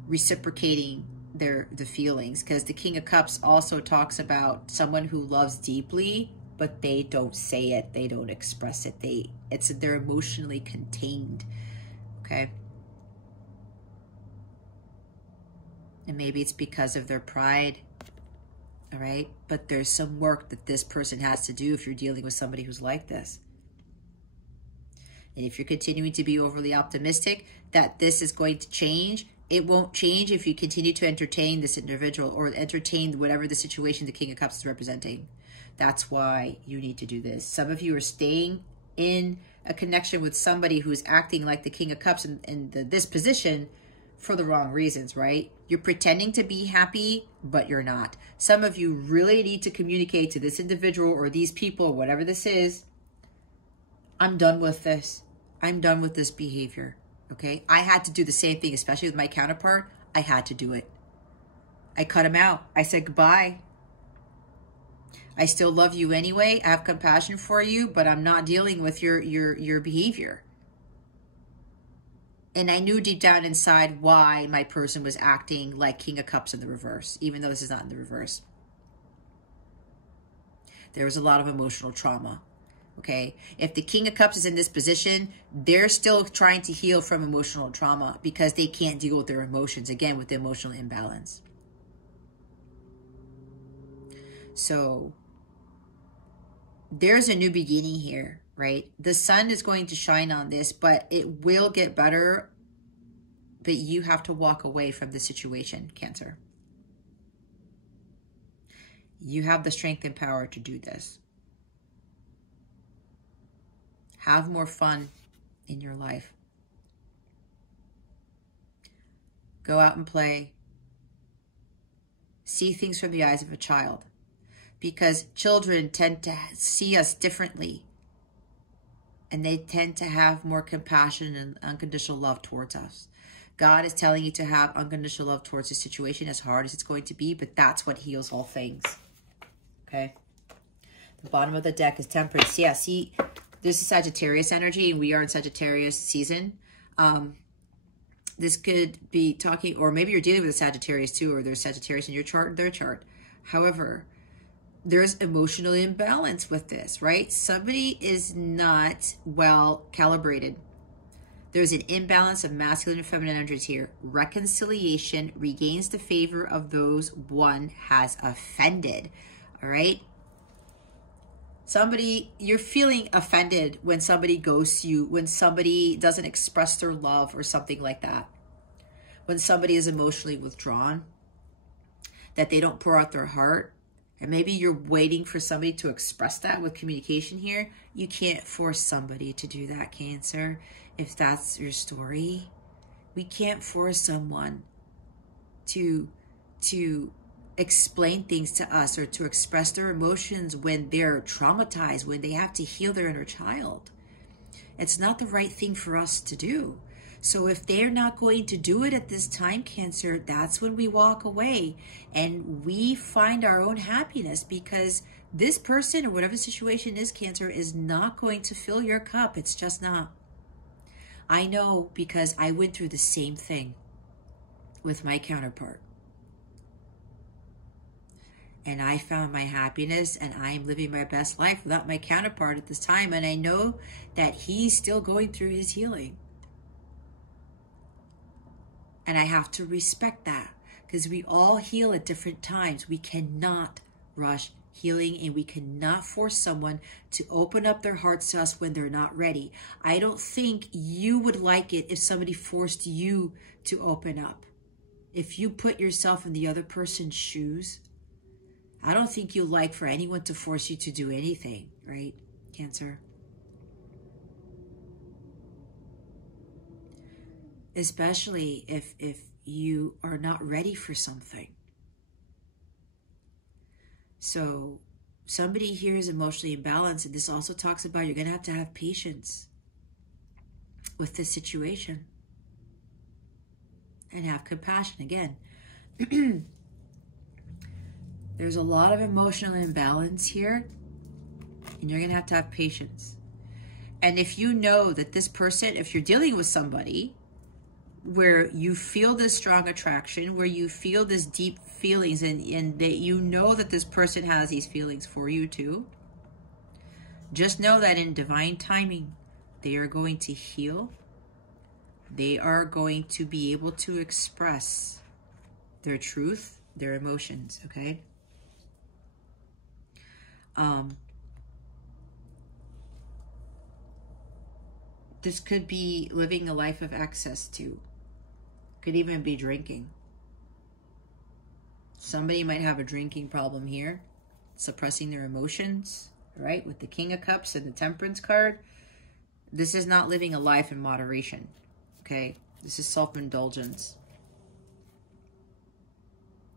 reciprocating the feelings. Because the King of Cups also talks about someone who loves deeply, but they don't say it, they don't express it. They're emotionally contained. Okay. And maybe it's because of their pride. All right. But there's some work that this person has to do if you're dealing with somebody who's like this. And if you're continuing to be overly optimistic that this is going to change, it won't change if you continue to entertain this individual or entertain whatever the situation the King of Cups is representing. That's why you need to do this. Some of you are staying in a connection with somebody who's acting like the King of Cups in this position for the wrong reasons, right? You're pretending to be happy, but you're not. Some of you really need to communicate to this individual or these people, whatever this is, I'm done with this. I'm done with this behavior, okay? I had to do the same thing, especially with my counterpart. I had to do it. I cut him out. I said goodbye. I still love you anyway. I have compassion for you, but I'm not dealing with your behavior. And I knew deep down inside why my person was acting like King of Cups in the reverse, even though this is not in the reverse. There was a lot of emotional trauma. Okay, if the King of Cups is in this position, they're still trying to heal from emotional trauma because they can't deal with their emotions, again, with the emotional imbalance. So there's a new beginning here, right? The sun is going to shine on this, but it will get better. But you have to walk away from the situation, Cancer. You have the strength and power to do this. Have more fun in your life. Go out and play. See things from the eyes of a child. Because children tend to see us differently. And they tend to have more compassion and unconditional love towards us. God is telling you to have unconditional love towards the situation, as hard as it's going to be, but that's what heals all things. Okay? The bottom of the deck is Temperance. Yeah, see, this is Sagittarius energy, and we are in Sagittarius season. This could be talking, or maybe you're dealing with a Sagittarius too, or there's Sagittarius in your chart, their chart. However, there's emotional imbalance with this, right? Somebody is not well calibrated. There's an imbalance of masculine and feminine energies here. Reconciliation regains the favor of those one has offended. All right? Somebody, you're feeling offended when somebody ghosts you, when somebody doesn't express their love or something like that. When somebody is emotionally withdrawn, that they don't pour out their heart. And maybe you're waiting for somebody to express that with communication here. You can't force somebody to do that, Cancer. If that's your story, we can't force someone to explain things to us or to express their emotions when they're traumatized, when they have to heal their inner child. It's not the right thing for us to do. So if they're not going to do it at this time, Cancer, that's when we walk away and we find our own happiness, because this person or whatever the situation is, Cancer, is not going to fill your cup. It's just not. I know, because I went through the same thing with my counterpart. And I found my happiness, and I am living my best life without my counterpart at this time. And I know that he's still going through his healing. And I have to respect that, because we all heal at different times. We cannot rush healing, and we cannot force someone to open up their hearts to us when they're not ready. I don't think you would like it if somebody forced you to open up. If you put yourself in the other person's shoes, I don't think you'll like for anyone to force you to do anything, right, Cancer? Especially if you are not ready for something. So somebody here is emotionally imbalanced, and this also talks about you're going to have patience with this situation and have compassion. Again, there's a lot of emotional imbalance here, and you're going to have patience. And if you know that this person, if you're dealing with somebody where you feel this strong attraction, where you feel this deep feelings, and that you know that this person has these feelings for you too, just know that in divine timing, they are going to heal. They are going to be able to express their truth, their emotions, okay? This could be living a life of excess too. Could even be drinking. Somebody might have a drinking problem here, suppressing their emotions, right? With the King of Cups and the Temperance card. This is not living a life in moderation, okay? This is self-indulgence.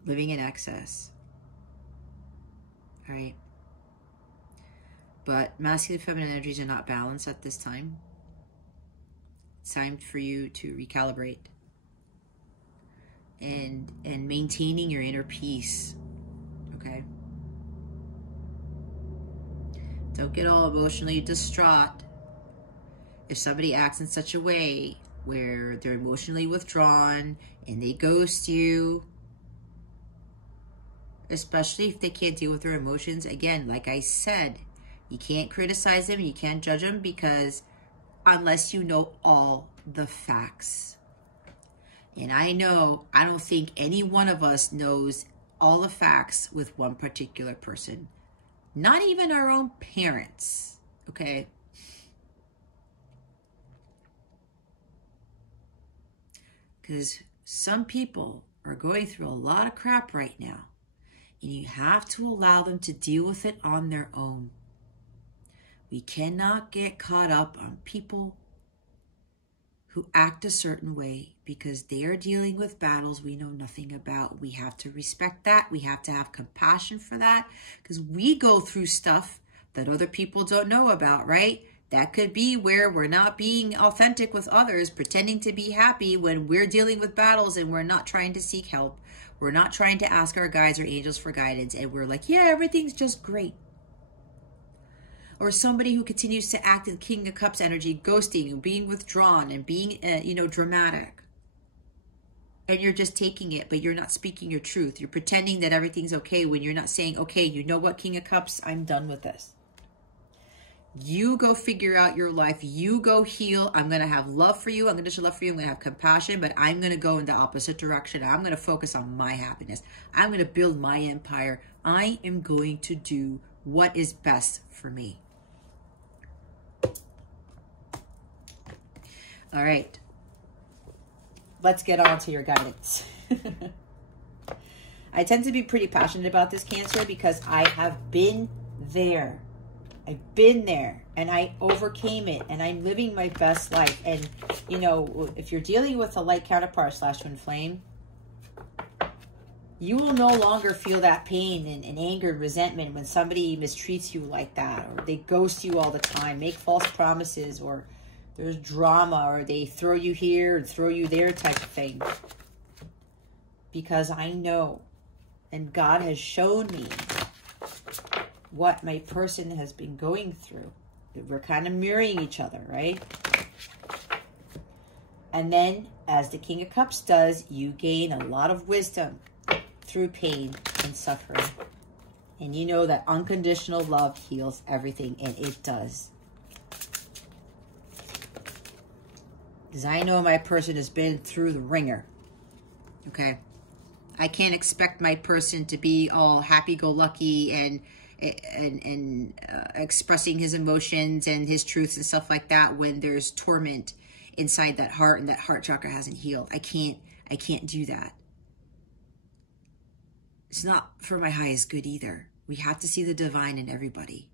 Living in excess. All right? But masculine and feminine energies are not balanced at this time. It's time for you to recalibrate. And maintaining your inner peace, okay? Don't get all emotionally distraught if somebody acts in such a way where they're emotionally withdrawn and they ghost you, especially if they can't deal with their emotions. Again, like I said, you can't criticize them, you can't judge them, because unless you know all the facts. And I don't think any one of us knows all the facts with one particular person. Not even our own parents, okay? Because some people are going through a lot of crap right now, and you have to allow them to deal with it on their own. We cannot get caught up on people who act a certain way because they are dealing with battles we know nothing about. We have to respect that. We have to have compassion for that, because we go through stuff that other people don't know about, right? That could be where we're not being authentic with others, pretending to be happy when we're dealing with battles and we're not trying to seek help. We're not trying to ask our guides or angels for guidance, and we're like, yeah, everything's just great. Or somebody who continues to act in King of Cups energy, ghosting and being withdrawn and being, dramatic. And you're just taking it, but you're not speaking your truth. You're pretending that everything's okay when you're not saying, okay, you know what, King of Cups, I'm done with this. You go figure out your life. You go heal. I'm going to have love for you. I'm going to show love for you. I'm going to have compassion, but I'm going to go in the opposite direction. I'm going to focus on my happiness. I'm going to build my empire. I am going to do what is best for me. All right, let's get on to your guidance. I tend to be pretty passionate about this, Cancer, because I have been there. I've been there and I overcame it, and I'm living my best life. And, if you're dealing with a light counterpart / twin flame, you will no longer feel that pain and anger and resentment when somebody mistreats you like that, or they ghost you all the time, make false promises, or there's drama, or they throw you here and throw you there type of thing. Because I know, and God has shown me what my person has been going through. We're kind of mirroring each other, right? And then, as the King of Cups does, you gain a lot of wisdom through pain and suffering. And you know that unconditional love heals everything, and it does. Because I know my person has been through the ringer, okay? I can't expect my person to be all happy-go-lucky and expressing his emotions and his truths and stuff like that when there's torment inside that heart and that heart chakra hasn't healed. I can't do that. It's not for my highest good either. We have to see the divine in everybody.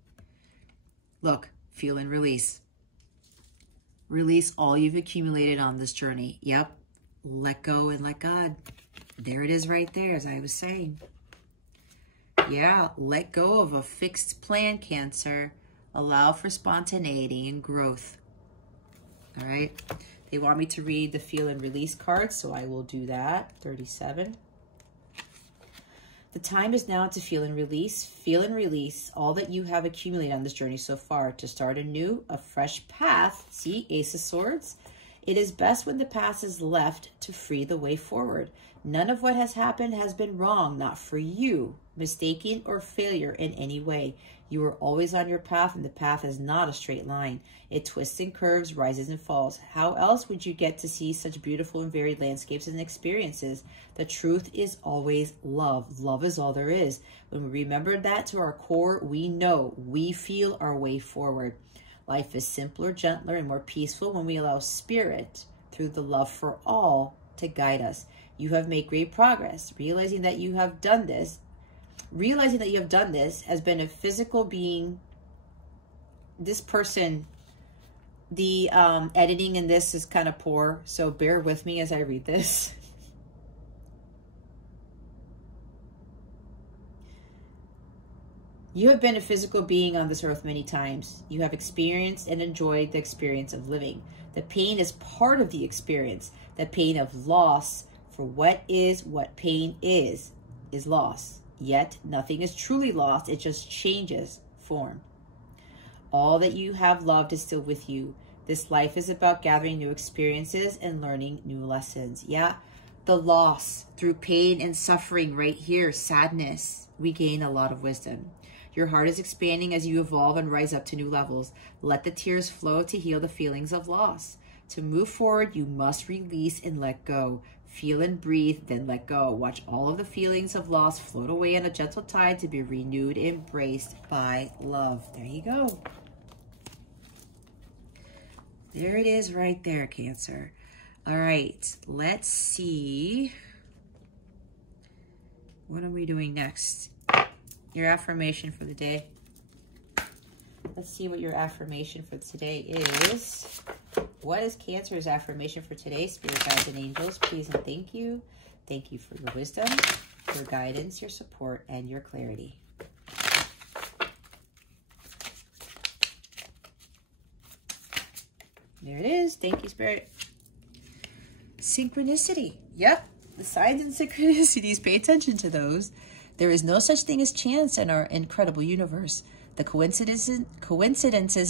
Look, feel and release. Release all you've accumulated on this journey. Yep. Let go and let God. There it is right there, as I was saying. Yeah, let go of a fixed plan, Cancer. Allow for spontaneity and growth. All right. They want me to read the feel and release card, so I will do that. 37. The time is now to feel and release all that you have accumulated on this journey so far, to start anew, a fresh path. See, Ace of Swords. It is best when the past is left to free the way forward. None of what has happened has been wrong, not for you, mistaken, or failure in any way. You are always on your path, and the path is not a straight line. It twists and curves, rises and falls. How else would you get to see such beautiful and varied landscapes and experiences? The truth is always love. Love is all there is. When we remember that to our core, we know, we feel our way forward. Life is simpler, gentler, and more peaceful when we allow spirit, through the love for all, to guide us. You have made great progress. Realizing that you have done this has been a physical being. This person, the editing in this is kind of poor, so bear with me as I read this. You have been a physical being on this earth many times. You have experienced and enjoyed the experience of living. The pain is part of the experience. The pain of loss, for what pain is loss. Yet nothing is truly lost. It just changes form. All that you have loved is still with you. This life is about gathering new experiences and learning new lessons. Yeah, the loss through pain and suffering right here, sadness, we gain a lot of wisdom. Your heart is expanding as you evolve and rise up to new levels. Let the tears flow to heal the feelings of loss. To move forward, you must release and let go. Feel and breathe, then let go. Watch all of the feelings of loss float away on a gentle tide to be renewed, embraced by love. There you go. There it is right there, Cancer. All right, let's see. What are we doing next? Your affirmation for the day. Let's see what your affirmation for today is. What is Cancer's affirmation for today? Spirit guides and angels, please and thank you. Thank you for your wisdom, your guidance, your support, and your clarity. There it is. Thank you, Spirit. Synchronicity. Yep. The signs and synchronicities. Pay attention to those. There is no such thing as chance in our incredible universe. The coincidences and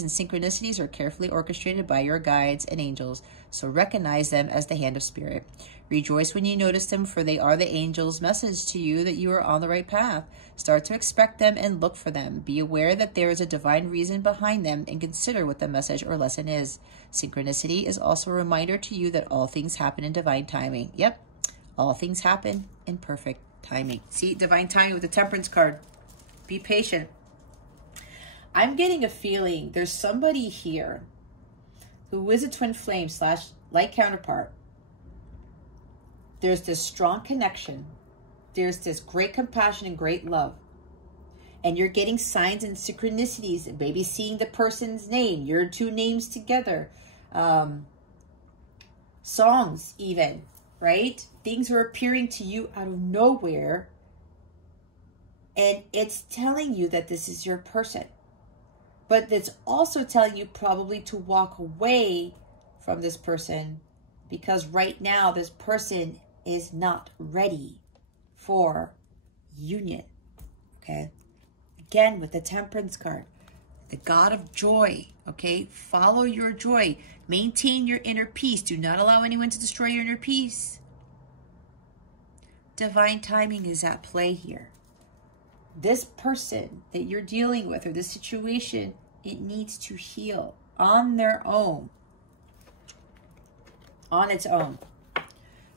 synchronicities are carefully orchestrated by your guides and angels, so recognize them as the hand of spirit. Rejoice when you notice them, for they are the angels' message to you that you are on the right path. Start to expect them and look for them. Be aware that there is a divine reason behind them and consider what the message or lesson is. Synchronicity is also a reminder to you that all things happen in divine timing. Yep, all things happen in perfect timing. See, divine timing with the Temperance card. Be patient. I'm getting a feeling there's somebody here who is a twin flame / light counterpart. There's this strong connection. There's this great compassion and great love. And you're getting signs and synchronicities, and maybe seeing the person's name, your two names together. Songs even, right? Things are appearing to you out of nowhere. And it's telling you that this is your person. But it's also telling you probably to walk away from this person, because right now this person is not ready for union. Okay. Again, with the Temperance card, the God of joy. Okay. Follow your joy. Maintain your inner peace. Do not allow anyone to destroy your inner peace. Divine timing is at play here. This person that you're dealing with, or this situation, it needs to heal on their own. On its own.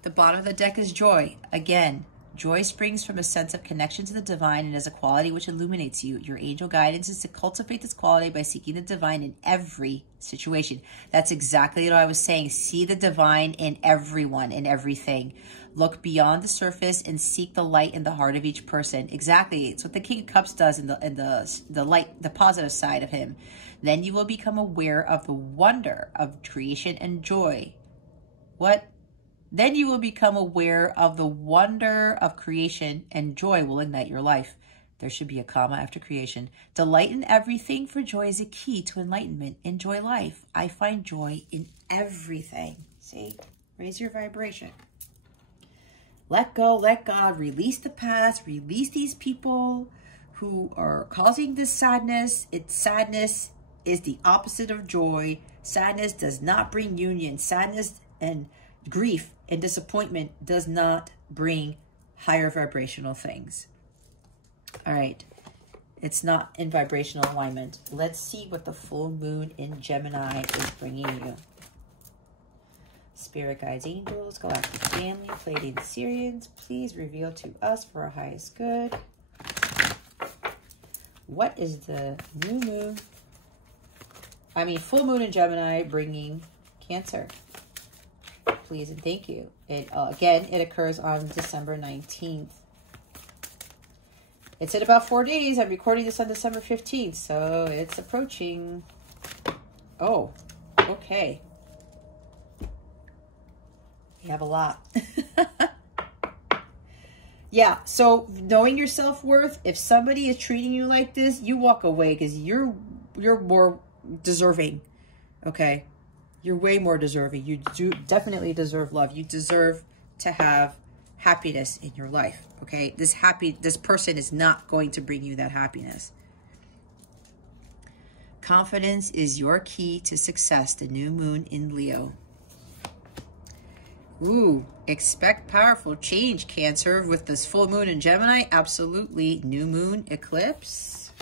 The bottom of the deck is joy. Again, joy springs from a sense of connection to the divine and is a quality which illuminates you. Your angel guidance is to cultivate this quality by seeking the divine in every situation. That's exactly what I was saying. See the divine in everyone, in everything. Look beyond the surface and seek the light in the heart of each person. Exactly. It's what the King of Cups does in the light, the positive side of him. Then you will become aware of the wonder of creation and joy. What? Then you will become aware of the wonder of creation, and joy will ignite your life. There should be a comma after creation. Delight in everything, for joy is a key to enlightenment. Enjoy life. I find joy in everything. See? Raise your vibration. Let go, let God, release the past, release these people who are causing this sadness. Sadness is the opposite of joy. Sadness does not bring union. Sadness and grief and disappointment does not bring higher vibrational things. All right. It's not in vibrational alignment. Let's see what the full moon in Gemini is bringing you. Spirit guides, angels, galactic family, Pleiadian Syrians, please reveal to us for our highest good. What is the new moon? Full moon in Gemini bringing Cancer. Please and thank you. Again, it occurs on December 19th. It's in about 4 days. I'm recording this on December 15th, so it's approaching. Oh, okay. You have a lot. Yeah, so knowing your self-worth, if somebody is treating you like this, you walk away because you're more deserving, okay? You're way more deserving. You do definitely deserve love. You deserve to have happiness in your life, okay? This person is not going to bring you that happiness. Confidence is your key to success. The new moon in Leo. Ooh, expect powerful change, Cancer, with this full moon in Gemini. Absolutely. New moon eclipse.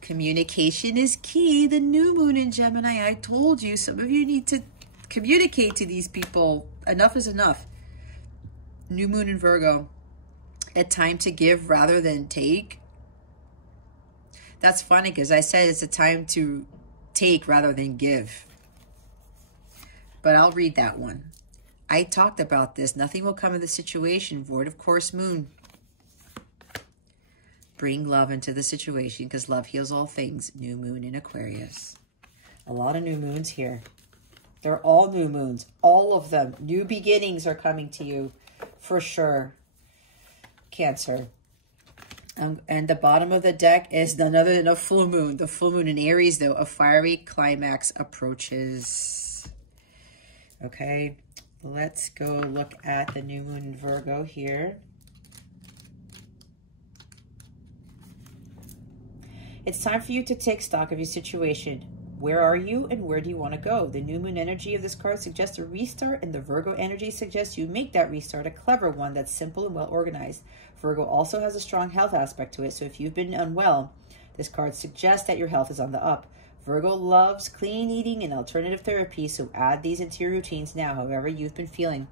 Communication is key. The new moon in Gemini. I told you, some of you need to communicate to these people. Enough is enough. New moon in Virgo. A time to give rather than take. That's funny because I said it's a time to take rather than give. But I'll read that one. I talked about this. Nothing will come of the situation. Void of course moon. Bring love into the situation because love heals all things. New moon in Aquarius. A lot of new moons here. They're all new moons. All of them. New beginnings are coming to you for sure. Cancer. And the bottom of the deck is none other than a full moon. The full moon in Aries, though, a fiery climax approaches. Okay. Let's go look at the new moon in Virgo here. It's time for you to take stock of your situation. Where are you and where do you want to go? The new moon energy of this card suggests a restart, and the Virgo energy suggests you make that restart a clever one that's simple and well organized. Virgo also has a strong health aspect to it, so if you've been unwell, this card suggests that your health is on the up. Virgo loves clean eating and alternative therapy, so add these into your routines now, however you've been feeling.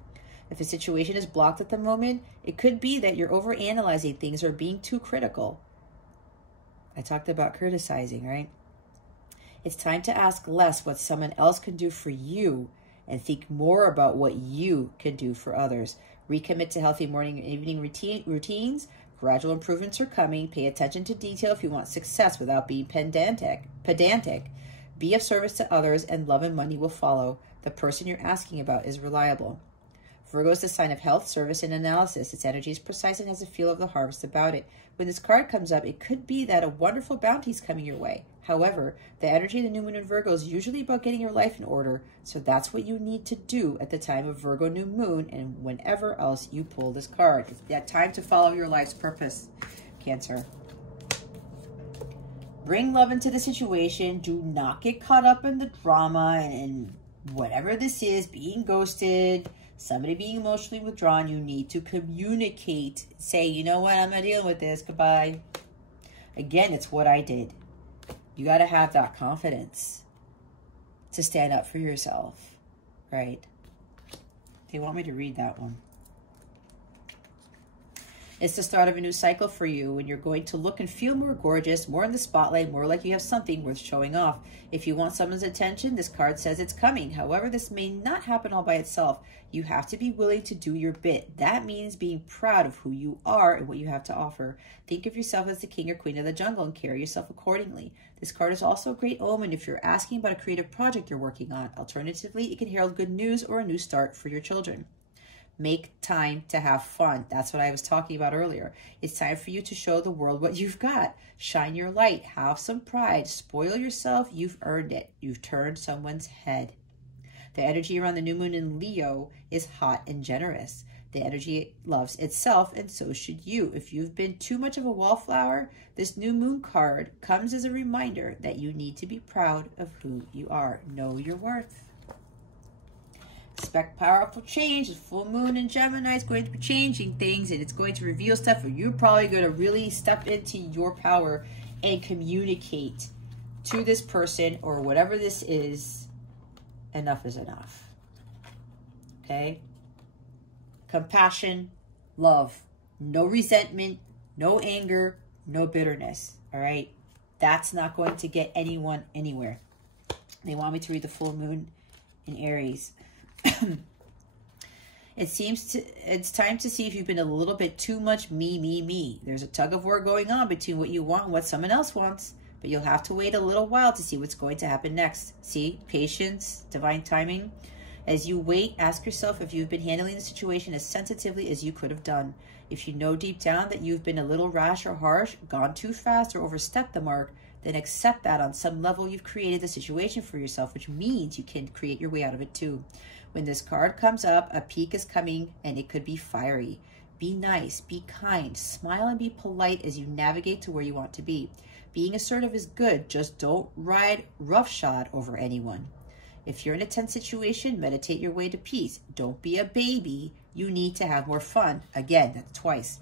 If a situation is blocked at the moment, it could be that you're overanalyzing things or being too critical. I talked about criticizing, right? It's time to ask less what someone else can do for you and think more about what you can do for others. Recommit to healthy morning and evening routines. Gradual improvements are coming. Pay attention to detail if you want success without being pedantic. Be of service to others, and love and money will follow. The person you're asking about is reliable. Virgo is the sign of health, service, and analysis. Its energy is precise and has a feel of the harvest about it. When this card comes up, it could be that a wonderful bounty is coming your way. However, the energy of the new moon in Virgo is usually about getting your life in order, so that's what you need to do at the time of Virgo new moon and whenever else you pull this card. It's that time to follow your life's purpose, Cancer. Bring love into the situation. Do not get caught up in the drama and whatever this is, being ghosted, somebody being emotionally withdrawn. You need to communicate. Say, you know what, I'm not dealing with this. Goodbye. Again, it's what I did. You got to have that confidence to stand up for yourself, right? They want me to read that one. It's the start of a new cycle for you when you're going to look and feel more gorgeous, more in the spotlight, more like you have something worth showing off. If you want someone's attention, this card says it's coming. However, this may not happen all by itself. You have to be willing to do your bit. That means being proud of who you are and what you have to offer. Think of yourself as the king or queen of the jungle and carry yourself accordingly. This card is also a great omen if you're asking about a creative project you're working on. Alternatively, it can herald good news or a new start for your children. Make time to have fun. That's what I was talking about earlier. It's time for you to show the world what you've got. Shine your light. Have some pride. Spoil yourself. You've earned it. You've turned someone's head. The energy around the new moon in Leo is hot and generous. The energy loves itself, and so should you. If you've been too much of a wallflower, this new moon card comes as a reminder that you need to be proud of who you are. Know your worth. Expect powerful change. The full moon in Gemini is going to be changing things, and it's going to reveal stuff where you're probably going to really step into your power and communicate to this person or whatever this is. Enough is enough. Okay? Compassion, love, no resentment, no anger, no bitterness. All right? That's not going to get anyone anywhere. They want me to read the full moon in Aries. It's time to see if you've been a little bit too much me. There's a tug of war going on between what you want and what someone else wants, but you'll have to wait a little while to see what's going to happen next. See, patience, divine timing. As you wait, ask yourself if you've been handling the situation as sensitively as you could have done. If you know deep down that you've been a little rash or harsh, gone too fast, or overstepped the mark, then accept that on some level you've created the situation for yourself, which means you can create your way out of it too. When this card comes up, a peak is coming, and it could be fiery. Be nice, be kind, smile and be polite as you navigate to where you want to be. Being assertive is good, just don't ride roughshod over anyone. If you're in a tense situation, meditate your way to peace. Don't be a baby. You need to have more fun. Again, that's twice.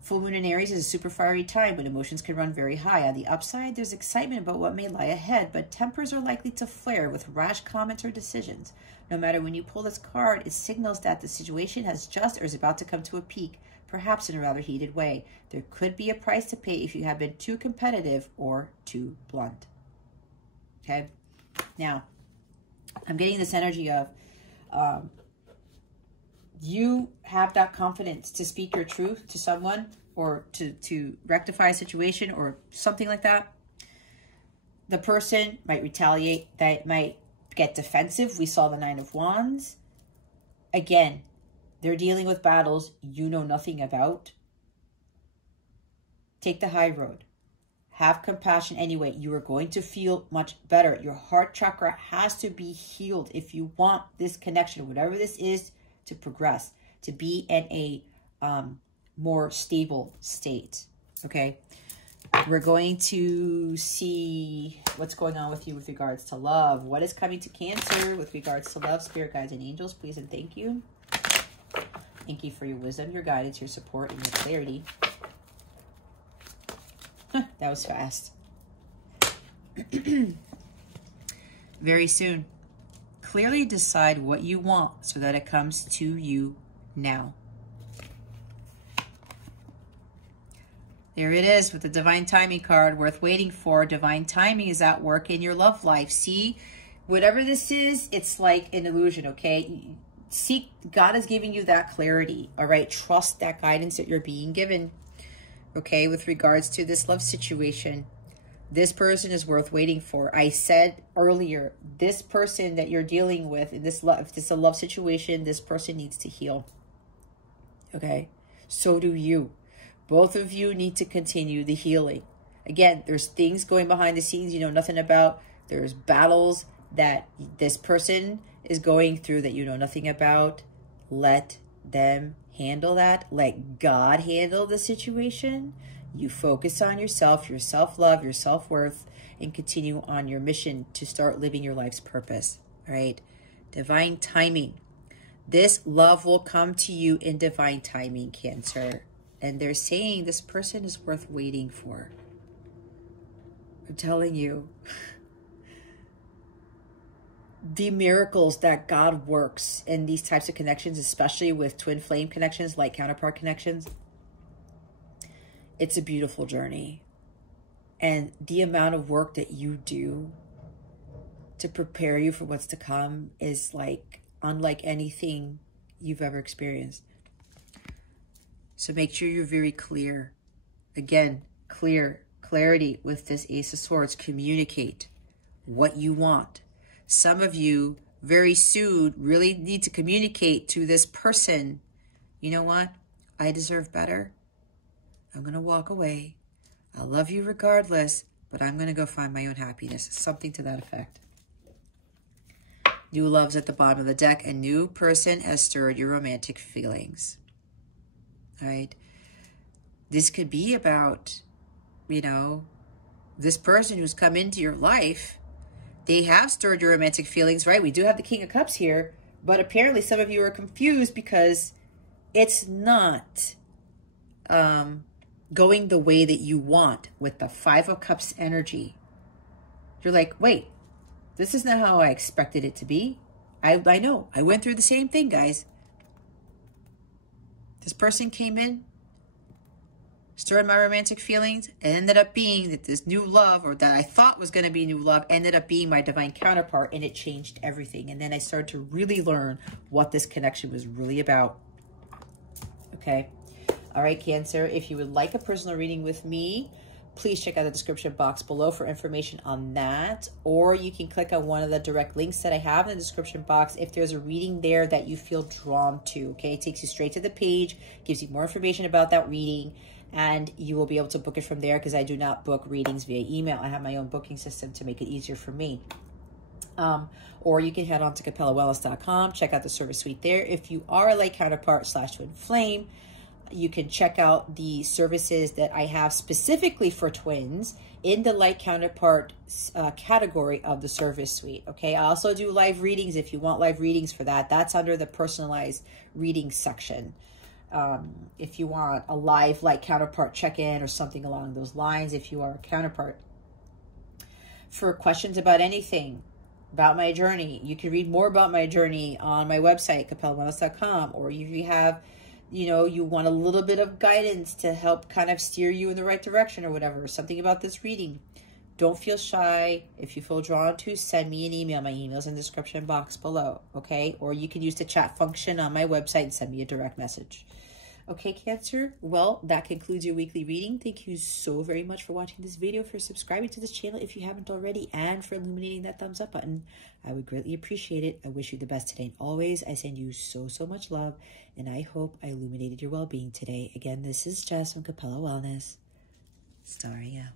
Full moon in Aries is a super fiery time when emotions can run very high. On the upside, there's excitement about what may lie ahead, but tempers are likely to flare with rash comments or decisions. No matter when you pull this card, it signals that the situation has just or is about to come to a peak, perhaps in a rather heated way. There could be a price to pay if you have been too competitive or too blunt. Okay? Now, I'm getting this energy of you have that confidence to speak your truth to someone or to rectify a situation or something like that. The person might retaliate. They might get defensive. We saw the Nine of Wands. Again, they're dealing with battles you know nothing about. Take the high road. Have compassion anyway. You are going to feel much better. Your heart chakra has to be healed if you want this connection, whatever this is, to progress, to be in a more stable state. Okay? We're going to see what's going on with you with regards to love. What is coming to Cancer with regards to love? Spirit guides and angels, please and thank you. Thank you for your wisdom, your guidance, your support, and your clarity. That was fast. Very soon. Clearly decide what you want so that it comes to you now. There it is with the divine timing card, worth waiting for. Divine timing is at work in your love life. See, whatever this is, it's like an illusion, okay? Seek, God is giving you that clarity, all right? Trust that guidance that you're being given, okay, with regards to this love situation. This person is worth waiting for. I said earlier, this person that you're dealing with, in this love, if this is a love situation, this person needs to heal. Okay? So do you. Both of you need to continue the healing. Again, there's things going behind the scenes you know nothing about. There's battles that this person is going through that you know nothing about. Let them handle that. Let God handle the situation. You focus on yourself, your self-love, your self-worth, and continue on your mission to start living your life's purpose, all right? Divine timing. This love will come to you in divine timing, Cancer. And they're saying this person is worth waiting for. I'm telling you. The miracles that God works in these types of connections, especially with twin flame connections, like counterpart connections, it's a beautiful journey. And the amount of work that you do to prepare you for what's to come is like unlike anything you've ever experienced. So make sure you're very clear. Again, clarity with this Ace of Swords. Communicate what you want. Some of you very soon really need to communicate to this person, you know what? I deserve better. I'm going to walk away. I'll love you regardless, but I'm going to go find my own happiness. Something to that effect. New love's at the bottom of the deck. A new person has stirred your romantic feelings. All right. This could be about, you know, this person who's come into your life. They have stirred your romantic feelings, right? We do have the King of Cups here, but apparently some of you are confused because it's not going the way that you want with the Five of Cups energy. You're like, wait, this is not how I expected it to be. I know. I went through the same thing, guys. This person came in, stirred my romantic feelings, and ended up being that this new love, or that I thought was going to be new love, ended up being my divine counterpart, and it changed everything. And then I started to really learn what this connection was really about. Okay. All right, Cancer, if you would like a personal reading with me, please check out the description box below for information on that. Or you can click on one of the direct links that I have in the description box if there's a reading there that you feel drawn to. Okay, it takes you straight to the page, gives you more information about that reading, and you will be able to book it from there because I do not book readings via email. I have my own booking system to make it easier for me. Or you can head on to CapellaWellness.com, check out the service suite there. If you are a light counterpart / twin flame, you can check out the services that I have specifically for twins in the light counterpart category of the service suite. Okay, I also do live readings if you want live readings for that. That's under the personalized reading section. If you want a live light counterpart check-in or something along those lines, if you are a counterpart. For questions about anything, about my journey, you can read more about my journey on my website, CapellaWellness.com, or if you have, you know, you want a little bit of guidance to help kind of steer you in the right direction or whatever, something about this reading, don't feel shy. If you feel drawn to, send me an email. My email's in the description box below, okay? Or you can use the chat function on my website and send me a direct message. Okay, Cancer? Well, that concludes your weekly reading. Thank you so very much for watching this video, for subscribing to this channel if you haven't already, and for illuminating that thumbs up button. I would greatly appreciate it. I wish you the best today and always. I send you so much love, and I hope I illuminated your well-being today. Again, this is Jess from Capella Wellness. Starry out.